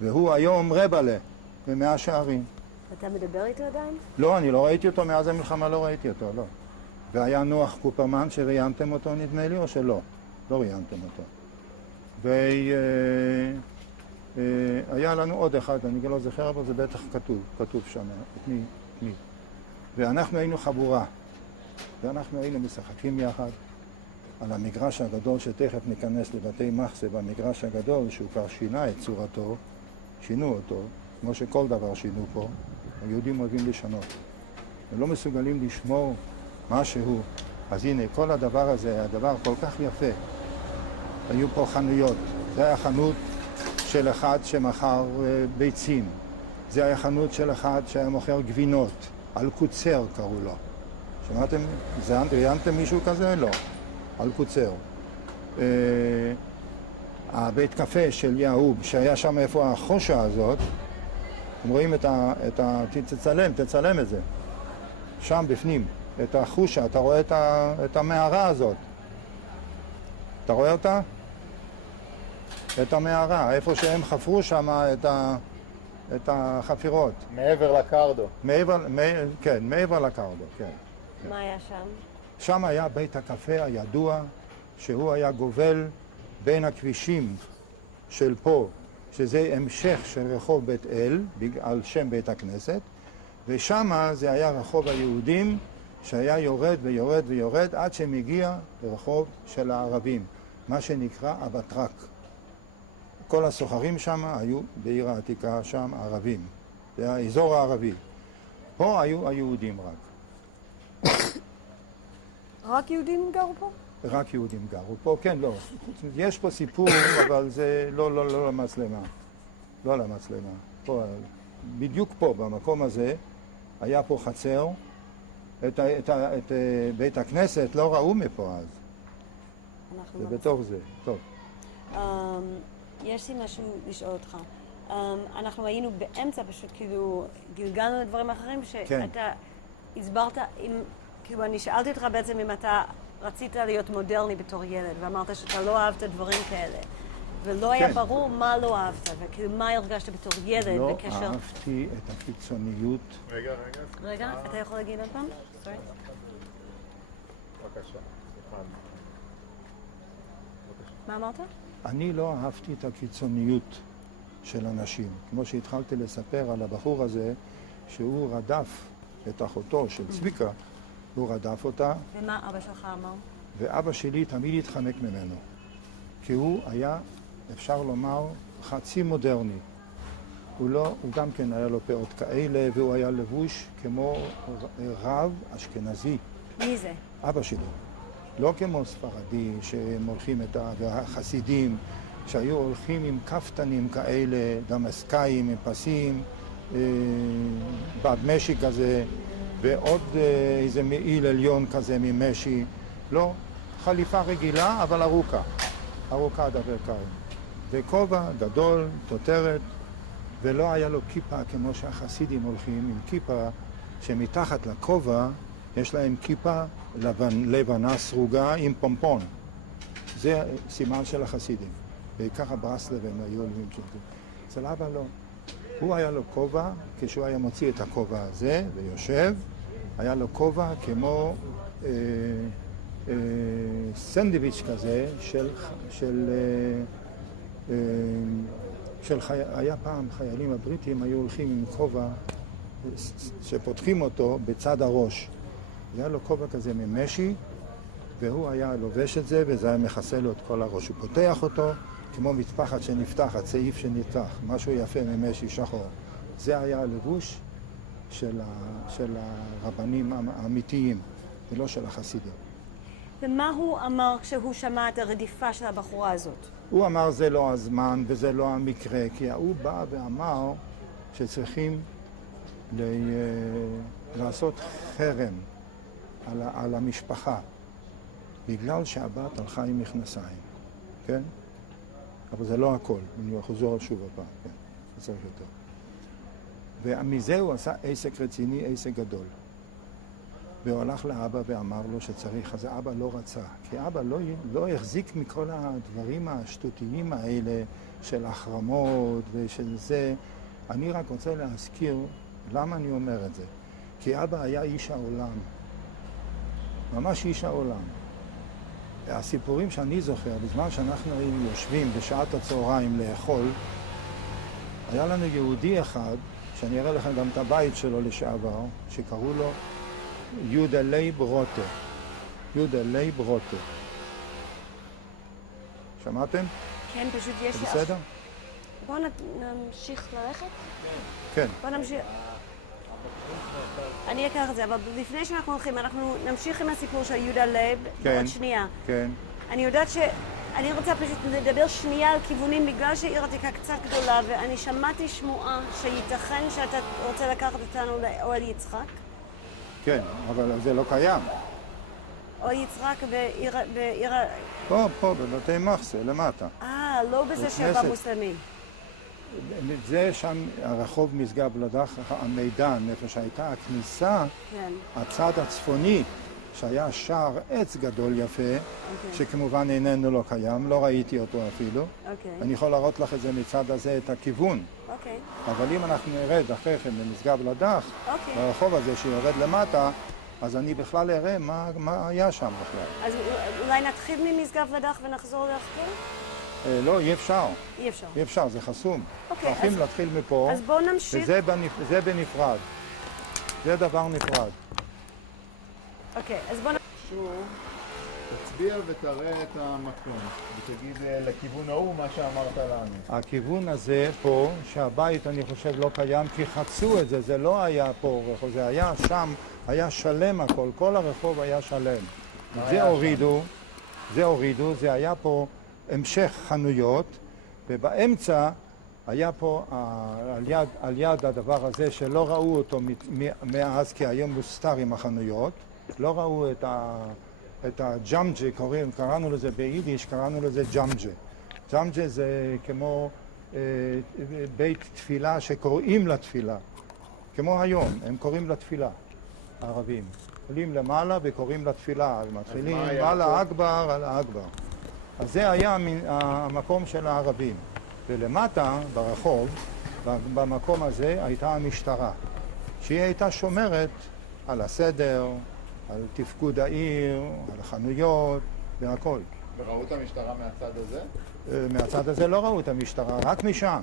והוא היום רבלה במאה שערים. אתה מדבר איתו עדיין? לא, אני לא ראיתי אותו, מאז המלחמה לא ראיתי אותו, לא. והיה נוח קופרמן שראיינתם אותו, נדמה לי, או שלא? לא ראיינתם אותו. והיה לנו עוד אחד, אני לא זוכר, אבל זה בטח כתוב שם, את מי. ואנחנו היינו חבורה, ואנחנו היינו משחקים יחד על המגרש הגדול, שתכף ניכנס לבתי מחסה במגרש הגדול, שהוא כבר שינה את צורתו, שינו אותו, כמו שכל דבר שינו פה, היהודים אוהבים לשנות. הם לא מסוגלים לשמור משהו. אז הנה, כל הדבר הזה היה דבר כל כך יפה. היו פה חנויות. זה היה חנות של אחד שמכר ביצים. זה היה חנות של אחד שהיה מוכר גבינות. אלקוצר קראו לו. שמעתם? ראיינתם מישהו כזה? לא. אלקוצר. הבית קפה של יעוב, שהיה שם איפה החושה הזאת, אתם רואים תצלם את זה. שם בפנים, את החושה, אתה רואה את המערה הזאת. אתה רואה אותה? את המערה, איפה שהם חפרו שם את החפירות. מעבר לקרדו. כן, מעבר לקרדו, כן. מה היה שם? שם היה בית הקפה הידוע, שהוא היה גובל בין הכבישים של פה, שזה המשך של רחוב בית אל, על שם בית הכנסת, ושם זה היה רחוב היהודים, שהיה יורד ויורד ויורד עד שמגיע לרחוב של הערבים, מה שנקרא אבטרק. כל הסוחרים שם היו בעיר העתיקה, שם ערבים. זה האזור הערבי. פה היו היהודים רק. רק יהודים גרו פה? רק יהודים גרו פה, כן, לא. יש פה סיפור, אבל זה לא למצלמה. לא למצלמה. פה, בדיוק פה, במקום הזה, היה פה חצר. את בית הכנסת לא ראו מפה אז. זה בתוך זה. טוב. יש לי משהו לשאול אותך. אנחנו היינו באמצע, פשוט כאילו גלגלנו לדברים אחרים, שאתה הסברת, כאילו אני שאלתי אותך בעצם אם אתה רצית להיות מודרני בתור ילד, ואמרת שאתה לא אהבת דברים כאלה, ולא היה ברור מה לא אהבת, וכאילו מה הרגשת בתור ילד בקשר... לא אהבתי את הקיצוניות. רגע. אתה יכול להגיד עוד פעם? בבקשה. מה אמרת? אני לא אהבתי את הקיצוניות של אנשים. כמו שהתחלתי לספר על הבחור הזה, שהוא רדף את אחותו של צביקה, הוא רדף אותה. ומה אבא שלך אמר? ואבא שלי תמיד התחמק ממנו. כי הוא היה, אפשר לומר, חצי מודרני. הוא גם כן היה לו פאות כאלה, והוא היה לבוש כמו רב אשכנזי. מי זה? אבא שלי. לא כמו ספרדי שהם הולכים והחסידים שהיו הולכים עם כפתנים כאלה, דמסקאים, עם פסים, בד משי כזה, ועוד איזה מעיל עליון כזה ממשי. לא, חליפה רגילה אבל ארוכה עד הברכיים. וכובע גדול, תותרת, ולא היה לו כיפה כמו שהחסידים הולכים עם כיפה שמתחת לכובע יש להם כיפה לבנה סרוגה עם פומפון. זה סימן של החסידים. וככה ברסלב הם היו הולכים של זה. אצל אבא לא. הוא היה לו כובע, כשהוא היה מוציא את הכובע הזה ויושב, היה לו כובע כמו סנדוויץ' כזה היה פעם חיילים הבריטים היו הולכים עם כובע שפותחים אותו בצד הראש. היה לו כובע כזה ממשי, והוא היה לובש את זה, וזה היה מכסה לו את כל הראש. הוא פותח אותו כמו מטפחת שנפתחת, סעיף שנפתח, משהו יפה ממשי שחור. זה היה הלבוש של הרבנים האמיתיים, ולא של החסידים. ומה הוא אמר כשהוא שמע את הרדיפה של הבחורה הזאת? הוא אמר זה לא הזמן וזה לא המקרה, כי הוא בא ואמר שצריכים לעשות חרם על המשפחה, בגלל שהבת הלכה עם מכנסיים, כן? אבל זה לא הכל, אני אחזור שוב הפעם, כן, זה צריך יותר. ומזה הוא עשה עסק רציני, עסק גדול. והוא הלך לאבא ואמר לו שצריך, אז האבא לא רצה, כי אבא לא החזיק מכל הדברים השטותיים האלה של החרמות ושל זה. אני רק רוצה להזכיר למה אני אומר את זה. כי אבא היה איש העולם, ממש איש העולם. הסיפורים שאני זוכר, בזמן שאנחנו היינו יושבים בשעת הצהריים לאכול, היה לנו יהודי אחד, שאני אראה לכם גם את הבית שלו לשעבר, שקראו לו יהודה לייב רוטה. יהודה לייב רוטה. שמעתם? כן, פשוט יש... זה בסדר? בואו נמשיך ללכת? כן. בואו נמשיך. אני אקח את זה, אבל לפני שאנחנו הולכים, אנחנו נמשיך עם הסיפור של יהודה לייב. כן. עוד שנייה. כן. אני יודעת אני רוצה פשוט לדבר שנייה על כיוונים, בגלל שעיר עתיקה קצת גדולה, ואני שמעתי שמועה שייתכן שאתה רוצה לקחת אותנו לאוהל יצחק. כן, אבל זה לא קיים. אוהל יצחק בעיר... פה, בבתי מחסה, למטה. לא בזה שבא מוסלמי. זה שם הרחוב משגב לדח, המידן, איפה שהייתה הכניסה, כן. הצד הצפוני, שהיה שער עץ גדול יפה, שכמובן איננו לא קיים, לא ראיתי אותו אפילו. אני יכול להראות לך את זה מצד הזה, את הכיוון. אבל אם אנחנו נרד אחרי כן במשגב לדח, ברחוב הזה שיורד למטה, אז אני בכלל אראה מה היה שם בכלל. אז אולי נתחיל ממשגב לדח ונחזור לחקור? לא, אי אפשר. אי אפשר. אי אפשר, זה חסום. צריכים להתחיל מפה. אז בואו נמשיך. וזה בנפרד. זה דבר נפרד. אוקיי, אז בואו שוב, תצביע ותראה את המקום, ותגיד לכיוון ההוא מה שאמרת לנו. הכיוון הזה פה, שהבית אני חושב לא קיים, כי חצו את זה, זה לא היה פה רחוב, זה היה שם, היה שלם הכל, כל הרחוב היה שלם. זה הורידו, זה היה פה המשך חנויות, ובאמצע היה פה על יד הדבר הזה שלא ראו אותו מאז, כי היום מוסתר עם החנויות, לא ראו את הג'מג'ה, קראנו לזה ביידיש, קראנו לזה ג'מג'ה. ג'מג'ה זה כמו בית תפילה שקוראים לתפילה, כמו היום, הם קוראים לתפילה, הערבים. עולים למעלה וקוראים לתפילה, מתחילים מעלה אכבר על האכבר. אז זה היה המקום של הערבים. ולמטה, ברחוב, במקום הזה, הייתה המשטרה, שהיא הייתה שומרת על הסדר, על תפקוד העיר, על החנויות והכל. וראו את המשטרה מהצד הזה? מהצד הזה לא ראו את המשטרה, רק משם.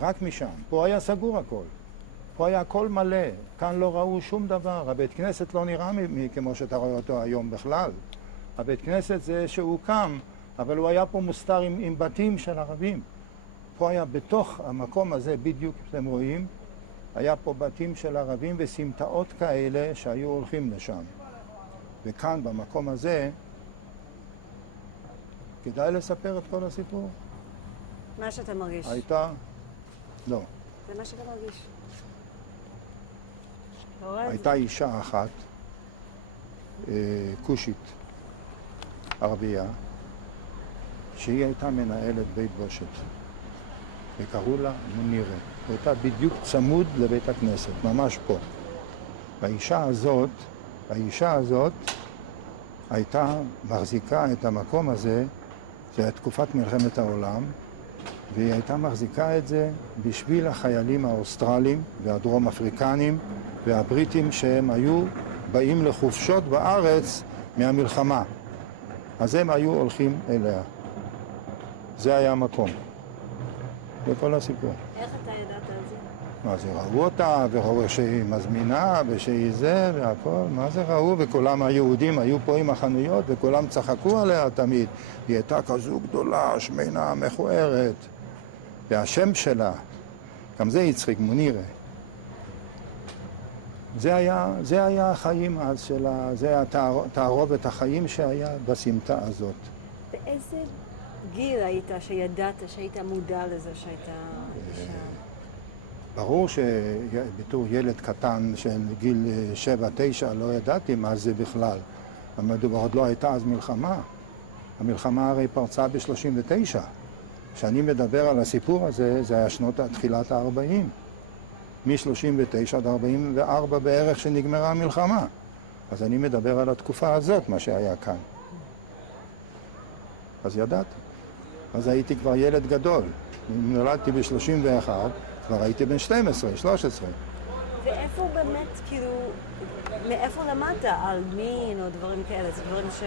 רק משם. פה היה סגור הכל. פה היה הכל מלא. כאן לא ראו שום דבר. הבית כנסת לא נראה כמו שאתה רואה אותו היום בכלל. הבית כנסת זה שהוא קם, אבל הוא היה פה מוסתר עם בתים של ערבים. פה היה בתוך המקום הזה, בדיוק אתם רואים, היה פה בתים של ערבים וסמטאות כאלה שהיו הולכים לשם. וכאן, במקום הזה, כדאי לספר את כל הסיפור. מה שאתה מרגיש. הייתה... לא. זה מה שאתה מרגיש. הייתה אישה אחת, כושית, ערבייה, שהיא הייתה מנהלת בית בושת. וקראו לה מונירה. היא הייתה בדיוק צמוד לבית הכנסת, ממש פה. והאישה הזאת הייתה מחזיקה את המקום הזה, זה היה תקופת מלחמת העולם, והיא הייתה מחזיקה את זה בשביל החיילים האוסטרלים והדרום אפריקנים והבריטים שהם היו באים לחופשות בארץ מהמלחמה. אז הם היו הולכים אליה. זה היה המקום. זה כל הסיפור. איך אתה ידעת על זה? מה זה, ראו אותה, וראו שהיא מזמינה, ושהיא זה, והכל, מה זה ראו? וכולם היהודים היו פה עם החנויות, וכולם צחקו עליה תמיד. היא הייתה כזו גדולה, שמנה, מכוערת. והשם שלה, גם זה הצחיק, מונירה. זה היה החיים אז שלה, זה התערובת החיים שהיה בסמטה הזאת. באיזה גיל היית שידעת, שהיית מודע לזה שהייתה אישה? ברור שבתור ילד קטן של גיל 7-9 לא ידעתי מה זה בכלל. מדובר, עוד לא הייתה אז מלחמה. המלחמה הרי פרצה ב-39. כשאני מדבר על הסיפור הזה, זה היה שנות תחילת ה-40. מ-39 עד 44 בערך שנגמרה המלחמה. אז אני מדבר על התקופה הזאת, מה שהיה כאן. אז ידעתי. אז הייתי כבר ילד גדול. נולדתי ב-31, כבר הייתי בן 12, 13. ואיפה באמת, כאילו, מאיפה למדת על מין או דברים כאלה? זה דברים ש...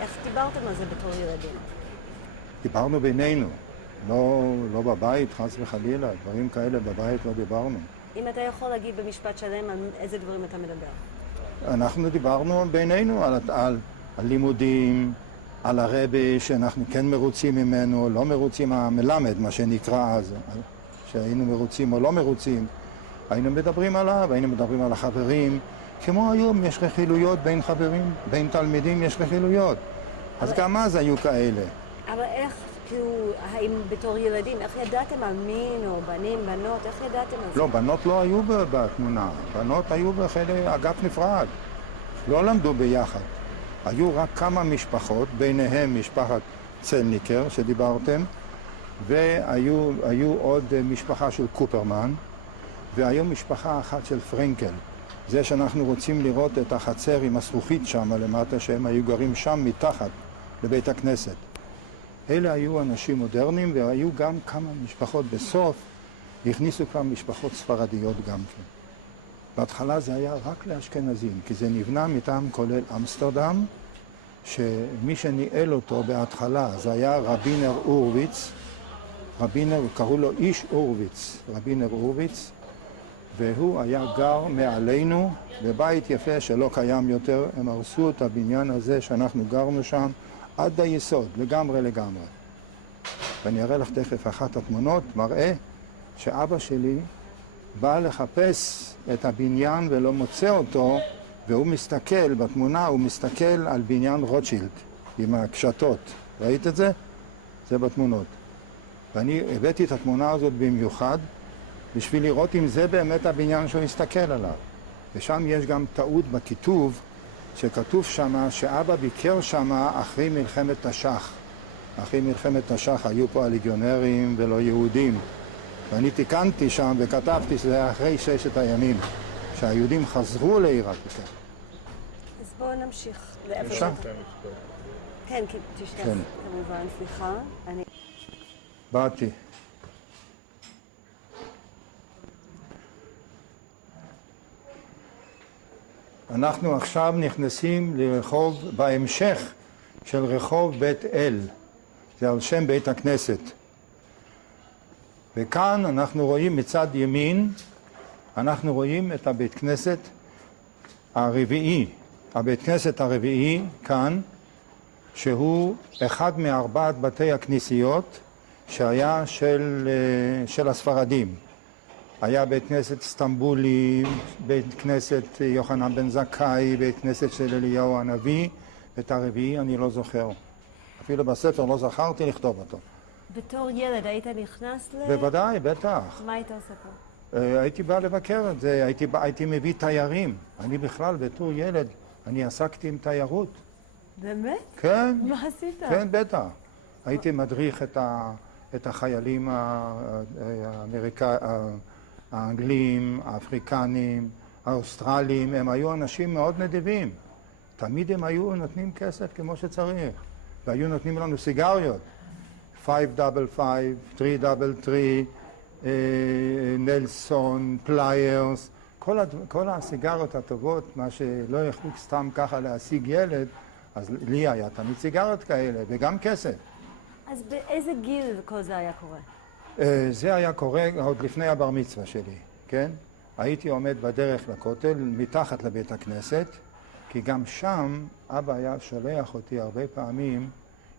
איך דיברתם על זה בתור ילדים? דיברנו בינינו, לא בבית, חס וחלילה, דברים כאלה בבית לא דיברנו. אם אתה יכול להגיד במשפט שלם על איזה דברים אתה מדבר? אנחנו דיברנו בינינו על לימודים, על הרבי שאנחנו כן מרוצים ממנו, לא מרוצים, המלמד, מה שנקרא אז, שהיינו מרוצים או לא מרוצים. היינו מדברים עליו, היינו מדברים על החברים. כמו היום יש רכילויות בין חברים, בין תלמידים יש רכילויות. אז גם אז היו כאלה. אבל איך, כאילו, האם בתור ילדים, איך ידעתם על מין או בנים, בנות, איך ידעתם על זה? לא, בנות לא היו בתמונה. בנות היו אגף נפרד. לא למדו ביחד. היו רק כמה משפחות, ביניהם משפחת צלניקר שדיברתם, והיו עוד משפחה של קופרמן, והיו משפחה אחת של פרנקל. זה שאנחנו רוצים לראות את החצר עם הזכוכית שם למטה, שהם היו גרים שם מתחת לבית הכנסת. אלה היו אנשים מודרניים, והיו גם כמה משפחות בסוף, הכניסו כמה משפחות ספרדיות גם כן. בהתחלה זה היה רק לאשכנזים, כי זה נבנה מטעם כולל אמסטרדם, שמי שניהל אותו בהתחלה זה היה רבינר אורוויץ, קראו לו איש אורוויץ, רבינר אורוויץ, והוא היה גר מעלינו בבית יפה שלא קיים יותר. הם הרסו את הבניין הזה שאנחנו גרנו שם עד היסוד, לגמרי. ואני אראה לך תכף אחת התמונות, מראה שאבא שלי בא לחפש את הבניין ולא מוצא אותו, והוא מסתכל, בתמונה הוא מסתכל על בניין רוטשילד עם הקשתות. ראית את זה? זה בתמונות. ואני הבאתי את התמונה הזאת במיוחד בשביל לראות אם זה באמת הבניין שהוא הסתכל עליו. ושם יש גם טעות בכיתוב, שכתוב שמה שאבא ביקר שמה אחרי מלחמת תש"ח. אחרי מלחמת תש"ח היו פה הליגיונרים ולא יהודים. ואני תיקנתי שם וכתבתי שזה היה אחרי 6 הימים, שהיהודים חזרו לעיר העתיקה. אז בואו נמשיך. אפשר? כן, תשכח, כן. כמובן, סליחה. באתי. אנחנו עכשיו נכנסים לרחוב, בהמשך של רחוב בית אל. זה על שם בית הכנסת. וכאן אנחנו רואים מצד ימין, אנחנו רואים את הבית כנסת הרביעי. הבית כנסת הרביעי כאן, שהוא אחד מ4 בתי הכנסיות שהיה של הספרדים. היה בית כנסת סטמבולי, בית כנסת יוחנן בן זכאי, בית כנסת של אליהו הנביא, ואת הרביעי אני לא זוכר. אפילו בספר לא זכרתי לכתוב אותו. בתור ילד היית נכנס בוודאי, בטח. מה היית עושה פה? הייתי בא לבקר את זה, הייתי מביא תיירים. אני בכלל, בתור ילד, אני עסקתי עם תיירות. באמת? כן. מה עשית? כן, בטח. הייתי מדריך את החיילים האנגלים, האפריקנים, האוסטרלים. הם היו אנשים מאוד נדיבים. תמיד הם היו נותנים כסף כמו שצריך. והיו נותנים לנו סיגריות. 555, 333, נלסון, פליירס, כל הסיגריות הטובות, מה שלא יכלו סתם ככה להשיג ילד, אז לי היה תמיד סיגריות כאלה, וגם כסף. אז באיזה גיל כל זה היה קורה? זה היה קורה עוד לפני הבר מצווה שלי, כן? הייתי עומד בדרך לכותל, מתחת לבית הכנסת, כי גם שם אבא היה שולח אותי הרבה פעמים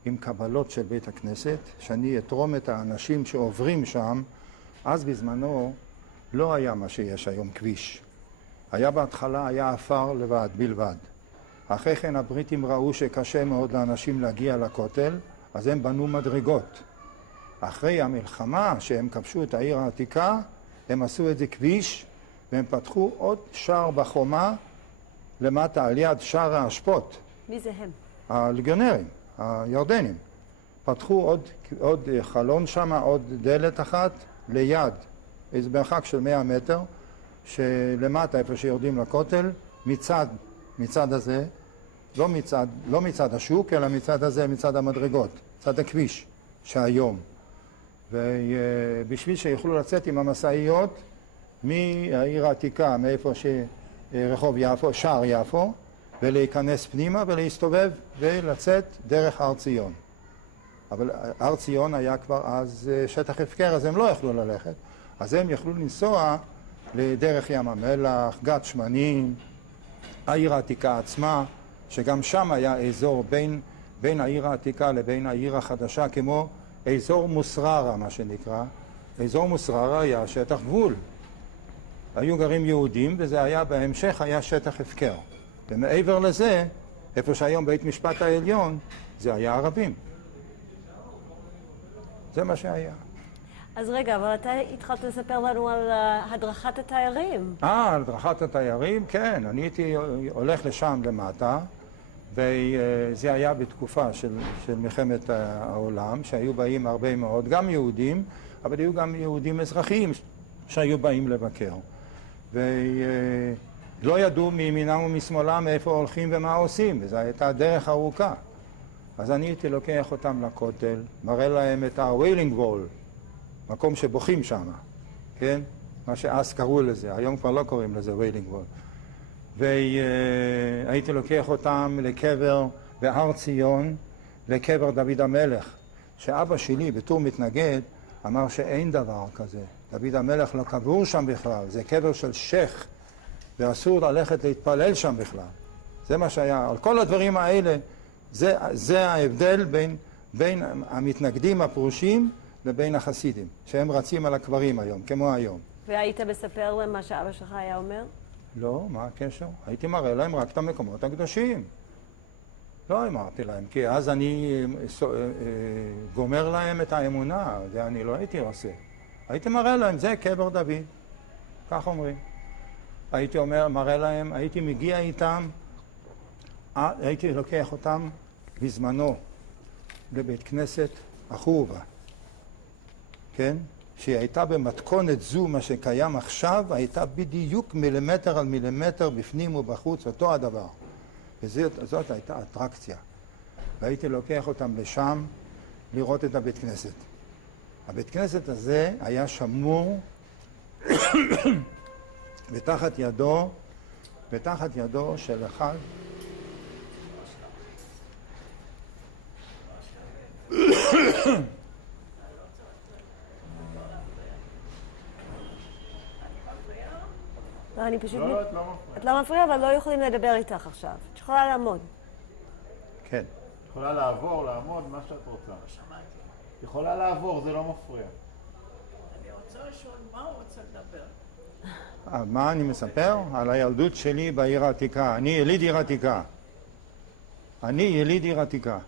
עם קבלות של בית הכנסת, שאני אתרום את האנשים שעוברים שם. אז בזמנו לא היה מה שיש היום, כביש. היה בהתחלה, היה עפר לבד, בלבד. אחרי כן הבריטים ראו שקשה מאוד לאנשים להגיע לכותל, אז הם בנו מדרגות. אחרי המלחמה, שהם כבשו את העיר העתיקה, הם עשו את זה כביש, והם פתחו עוד שער בחומה למטה, על יד שער האשפות. מי זה הם? הלגיונרים, הירדנים. פתחו עוד חלון שם, עוד דלת אחת, ליד, איזה מרחק של 100 מטר, שלמטה, איפה שיורדים לכותל, מצד הזה, לא מצד השוק, אלא מצד הזה, מצד המדרגות, מצד הכביש, שהיום. ובשביל שיוכלו לצאת עם המשאיות מהעיר העתיקה, מאיפה שרחוב יפו, שער יפו, ולהיכנס פנימה ולהסתובב ולצאת דרך הר ציון. אבל הר ציון היה כבר אז שטח הפקר, אז הם לא יכלו ללכת. אז הם יכלו לנסוע לדרך ים המלח, גת שמנים, העיר העתיקה עצמה, שגם שם היה אזור בין העיר העתיקה לבין העיר החדשה, כמו אזור מוסררה, מה שנקרא. אזור מוסררה היה שטח גבול. היו גרים יהודים, וזה היה בהמשך היה שטח הפקר. ומעבר לזה, איפה שהיום בית משפט העליון, זה היה ערבים. זה מה שהיה. אז רגע, אבל אתה התחלת לספר לנו על הדרכת התיירים. הדרכת התיירים, כן. אני הייתי הולך לשם למטה, וזה היה בתקופה של מלחמת העולם, שהיו באים הרבה מאוד, גם יהודים, אבל היו גם יהודים אזרחיים שהיו באים לבקר. ולא ידעו מימינם ומשמאלם איפה הולכים ומה עושים, וזו הייתה דרך ארוכה. אז אני הייתי לוקח אותם לכותל, מראה להם את ה-Wailing Wall, מקום שבוכים שם, כן? מה שאז קראו לזה, היום כבר לא קוראים לזה Wailing Wall. והייתי לוקח אותם לקבר בהר ציון, לקבר דוד המלך, שאבא שלי בתור מתנגד אמר שאין דבר כזה. דוד המלך לא קבור שם בכלל, זה קבר של שייך, ואסור ללכת להתפלל שם בכלל. זה מה שהיה. על כל הדברים האלה, זה ההבדל בין המתנגדים הפרושים לבין החסידים, שהם רצים על הקברים היום, כמו היום. והיית מספר להם מה שאבא שלך היה אומר? לא, מה הקשר? הייתי מראה להם רק את המקומות הקדושים. לא אמרתי להם, כי אז אני גומר להם את האמונה, זה אני לא הייתי עושה. הייתי מראה להם, זה קבר דוד, כך אומרים. הייתי מראה להם, הייתי מגיע איתם, הייתי לוקח אותם בזמנו לבית כנסת החורבה, כן? שהיא הייתה במתכונת זו, מה שקיים עכשיו, הייתה בדיוק מילימטר על מילימטר בפנים ובחוץ, אותו הדבר. וזאת הייתה אטרקציה. והייתי לוקח אותם לשם לראות את הבית כנסת. הבית כנסת הזה היה שמור בתחת ידו של אחד לא, אני פשוט... לא, את לא מפריעה. את לא מפריעה, אבל לא יכולים לדבר איתך עכשיו. את יכולה לעמוד. כן. את יכולה לעבור, לעמוד, מה שאת רוצה. שמעתי. את יכולה לעבור, זה לא מפריע. אני רוצה לשאול מה הוא רוצה לדבר. מה אני מספר? על הילדות שלי בעיר העתיקה. אני יליד עיר עתיקה.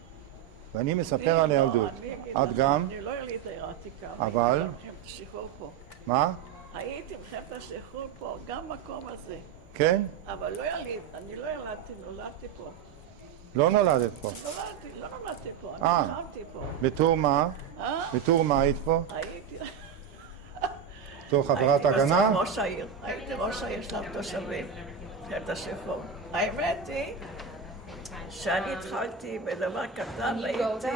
ואני מספר על הילדות. את גם? אני לא יליד העיר העתיקה. אבל? הייתי במלחמת השחרור פה. מה? הייתי במלחמת השחרור פה, גם מקום הזה. כן? אבל לא יליד, אני לא ילדתי, נולדתי פה. לא נולדת פה. לא נולדתי פה, אני נלחמתי פה. בתור מה? בתור מה היית פה? הייתי... בתור חברת הגנה? הייתי בסוף ראש העיר. הייתי ראש העיר של התושבים, במלחמת השחרור. האמת היא שאני התחלתי בדבר קטן, הייתי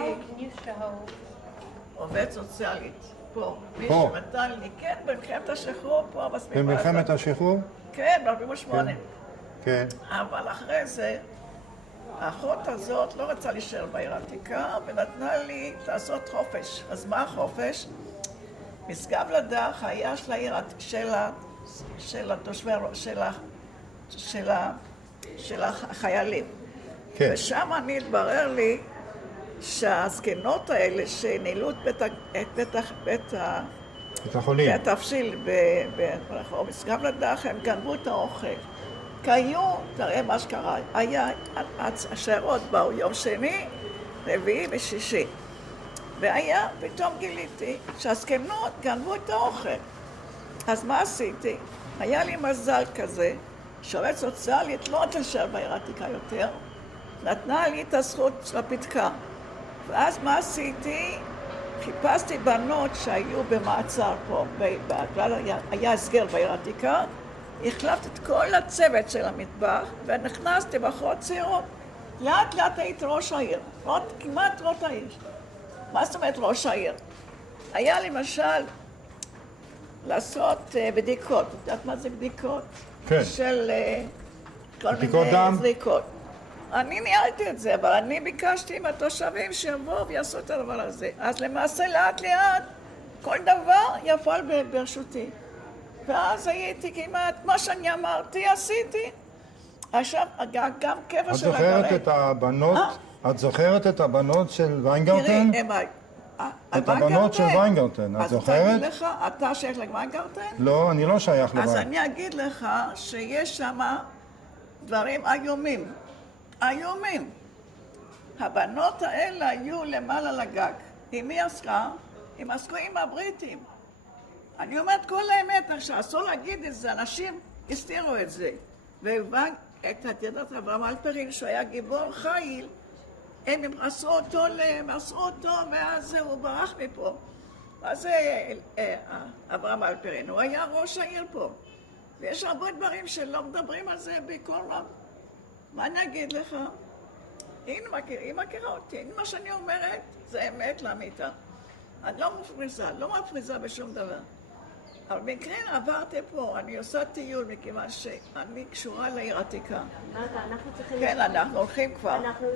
עובד סוציאלית. פה. מי שנתן לי, כן, במלחמת השחרור פה. במלחמת השחרור? כן, ב-48. כן. אבל אחרי זה, האחות הזאת לא רצה להישאר בעיר העתיקה, ונתנה לי לעשות חופש. אז מה החופש? משגב לדך היה של העיר, של התושבי, של החיילים. כן. ושם אני התברר לי שהזקנות האלה שניהלו את את החולים. בית תבשיל ברחוב משגב לדך, הם גנבו את האוכל. כי היו, תראה מה שקרה, היה, השיירות באו יום שני, רביעי ושישי. פתאום גיליתי שהזקנות גנבו את האוכל. אז מה עשיתי? היה לי מזל כזה, שעובדת סוציאלית לא תשאר בעיר העתיקה יותר, נתנה לי את הזכות של הפתקה. ואז מה עשיתי? חיפשתי בנות שהיו במעצר פה, בכלל היה הסגר בעיר העתיקה, החלפתי את כל הצוות של המטבח ונכנסתי בחורות צעירות. לאט לאט הייתי ראש העיר, כמעט ראש העיר. מה זאת אומרת ראש העיר? היה למשל לעשות בדיקות, את יודעת מה זה בדיקות? כן. של כל בדיקות מיני דם? זריקות. אני ניהלתי את זה, אבל אני ביקשתי מהתושבים שיבואו ויעשו את הדבר הזה. אז למעשה לאט לאט כל דבר יפעל ברשותי. ואז הייתי כמעט, מה שאני אמרתי, עשיתי. עכשיו, גם קבע את של זוכרת את הבנות? את זוכרת את הבנות של ויינגרטן? תראי, את הבנות של ויינגרטן, את זוכרת? אז אני אגיד לך, אתה שייך לוויינגרטן? לא, אני לא שייך אז לוויינגרטן. אני אגיד לך שיש שם דברים איומים. איומים. הבנות האלה היו למעלה לגג. עם מי עסקה? הם עסקו עם הבריטים. אני אומרת כל האמת עכשיו, אסור להגיד את זה, אנשים הסתירו את זה. את ידעת אברהם אלפרין, שהוא היה גיבור חיל, הם מסרו אותו, ואז הוא ברח מפה. אז אברהם אלפרין, הוא היה ראש העיר פה. ויש הרבה דברים שלא מדברים על זה בכל רב. מה אני אגיד לך? היא מכירה אותי, מה שאני אומרת זה אמת לאמיתה. אני לא מפריזה בשום דבר. אבל במקרה עברתי פה, אני עושה טיול מכיוון שאני קשורה לעיר עתיקה. אנחנו צריכים... כן, אנחנו הולכים כבר. אנחנו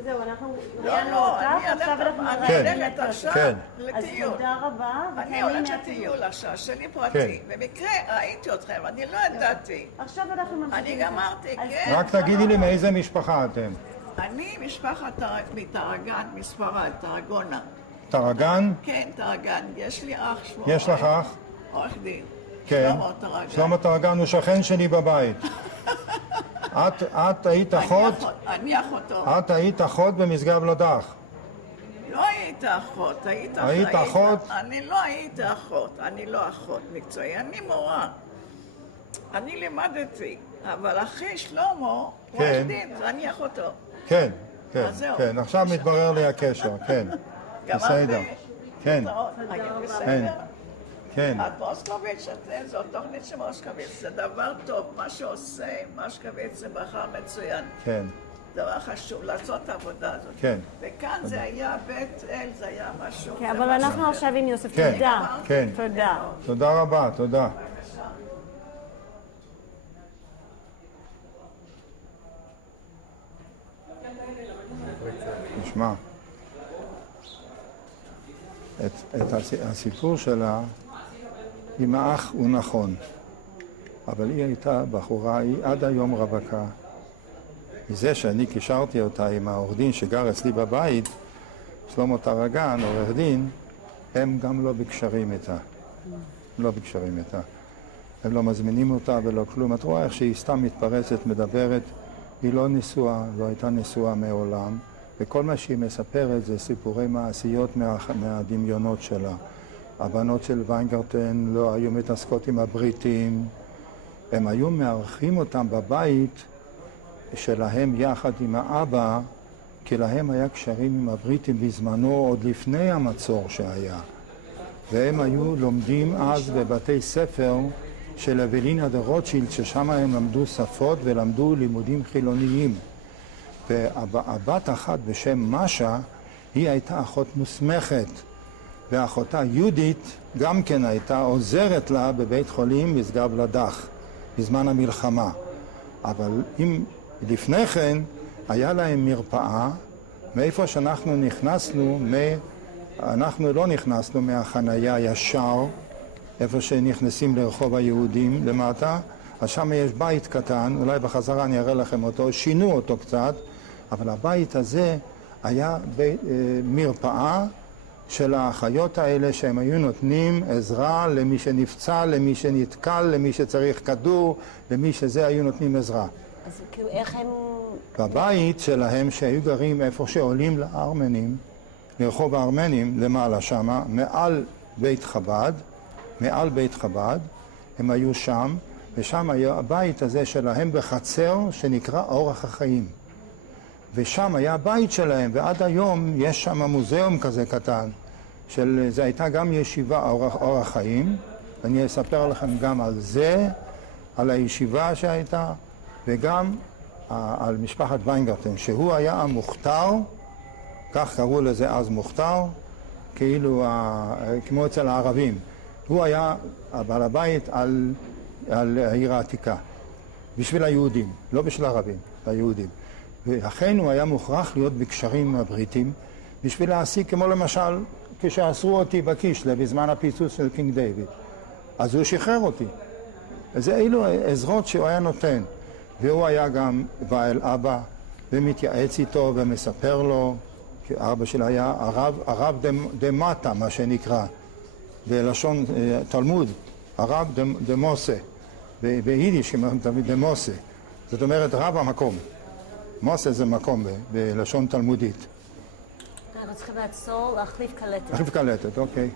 לא, אני הולכת עכשיו לטיול. אז תודה רבה. אני הולכת לטיול עכשיו, שלי פרטי. במקרה ראיתי אתכם, אני לא ידעתי. עכשיו אנחנו ממשיכים. אני גמרתי, כן. רק תגידי לי מאיזה משפחה אתם. אני משפחת מתרגן, מספרד, תרגונה. טרגן? כן, תרגן. יש לי אח שלמה. יש לך אח? עורך דין. כן. שלמה תרגן. שלמה טרגן הוא שכן שלי בבית. את היית אחות? אני אחותו. את היית אחות במשגב לדח. לא היית אחות, היית אחות? אני לא הייתי אחות, אני לא אחות מקצועי, אני מורה. אני לימדתי, אבל אחי שלמה, הוא עורך דין, אני אחותו. כן, אז זהו. כן, עכשיו מתברר לי הקשר, כן. בסדר. כן, בסדר. כן. את מוסקוביץ', זו תוכנית של מוסקוביץ', זה דבר טוב, מה שעושה מוסקוביץ' זה בחר מצוין. כן. דבר חשוב, לעשות את העבודה הזאת. כן. וכאן זה היה בית אל, זה היה משהו. כן, אבל אנחנו עכשיו עם יוסף, כן, תודה. כן. תודה. תודה רבה, תודה. תשמע, את הסיפור שלה עם האח הוא נכון, אבל היא הייתה בחורה, היא עד היום רווקה. מזה שאני קישרתי אותה עם העורך דין שגר אצלי בבית, שלמה טרגן, עורך דין, הם גם לא בקשרים איתה. לא בקשרים איתה. הם לא מזמינים אותה ולא כלום. את רואה איך שהיא סתם מתפרצת, מדברת. היא לא נשואה, לא הייתה נשואה מעולם. וכל מה שהיא מספרת זה סיפורי מעשיות מהדמיונות שלה. הבנות של ויינגרטן לא היו מתעסקות עם הבריטים. הם היו מארחים אותם בבית שלהם יחד עם האבא, כי להם היה קשרים עם הבריטים בזמנו עוד לפני המצור שהיה. והם היו לומדים אז בבתי ספר של אבלינה דה רוטשילד, ששם הם למדו שפות ולמדו לימודים חילוניים. והבת אחת בשם משה, היא הייתה אחות מוסמכת, ואחותה יהודית גם כן הייתה עוזרת לה בבית חולים משגב לדח, בזמן המלחמה. אבל אם לפני כן היה להם מרפאה, מאיפה שאנחנו נכנסנו, אנחנו לא נכנסנו מהחנייה ישר, איפה שנכנסים לרחוב היהודים למטה, אז שם יש בית קטן, אולי בחזרה אני אראה לכם אותו, שינו אותו קצת, אבל הבית הזה היה מרפאה של האחיות האלה שהם היו נותנים עזרה למי שנפצע, למי שנתקל, למי שצריך כדור, למי שזה היו נותנים עזרה. אז כאילו איך הם... בבית שלהם שהיו גרים איפה שעולים לארמנים, מרחוב הארמנים למעלה שמה, מעל בית חב"ד, הם היו שם, ושם היה הבית הזה שלהם בחצר שנקרא אורח החיים. ושם היה הבית שלהם, ועד היום יש שם מוזיאום כזה קטן, זה הייתה גם ישיבה אורח חיים, ואני אספר לכם גם על זה, על הישיבה שהייתה, וגם על משפחת ויינגרטן, שהוא היה המוכתר, כך קראו לזה אז מוכתר, כאילו כמו אצל הערבים. הוא היה בעל הבית על העיר העתיקה, בשביל היהודים, לא בשביל הערבים, היהודים. ואכן הוא היה מוכרח להיות בקשרים עם הבריטים, בשביל להשיג, כמו למשל, כשאסרו אותי בקישלה בזמן הפיצוץ של קינג דיוויד. אז הוא שחרר אותי. אז אלו עזרות שהוא היה נותן. והוא היה גם בא אל אבא ומתייעץ איתו ומספר לו, כי אבא שלו היה הרב דמטה, מה שנקרא, בלשון תלמוד, הרב דמוסה, ביידיש תמיד דמוסה, זאת אומרת רב המקום. מוסה זה מקום בלשון תלמודית. אנחנו צריכים לעצור, להחליף קלטת. להחליף קלטת, אוקיי.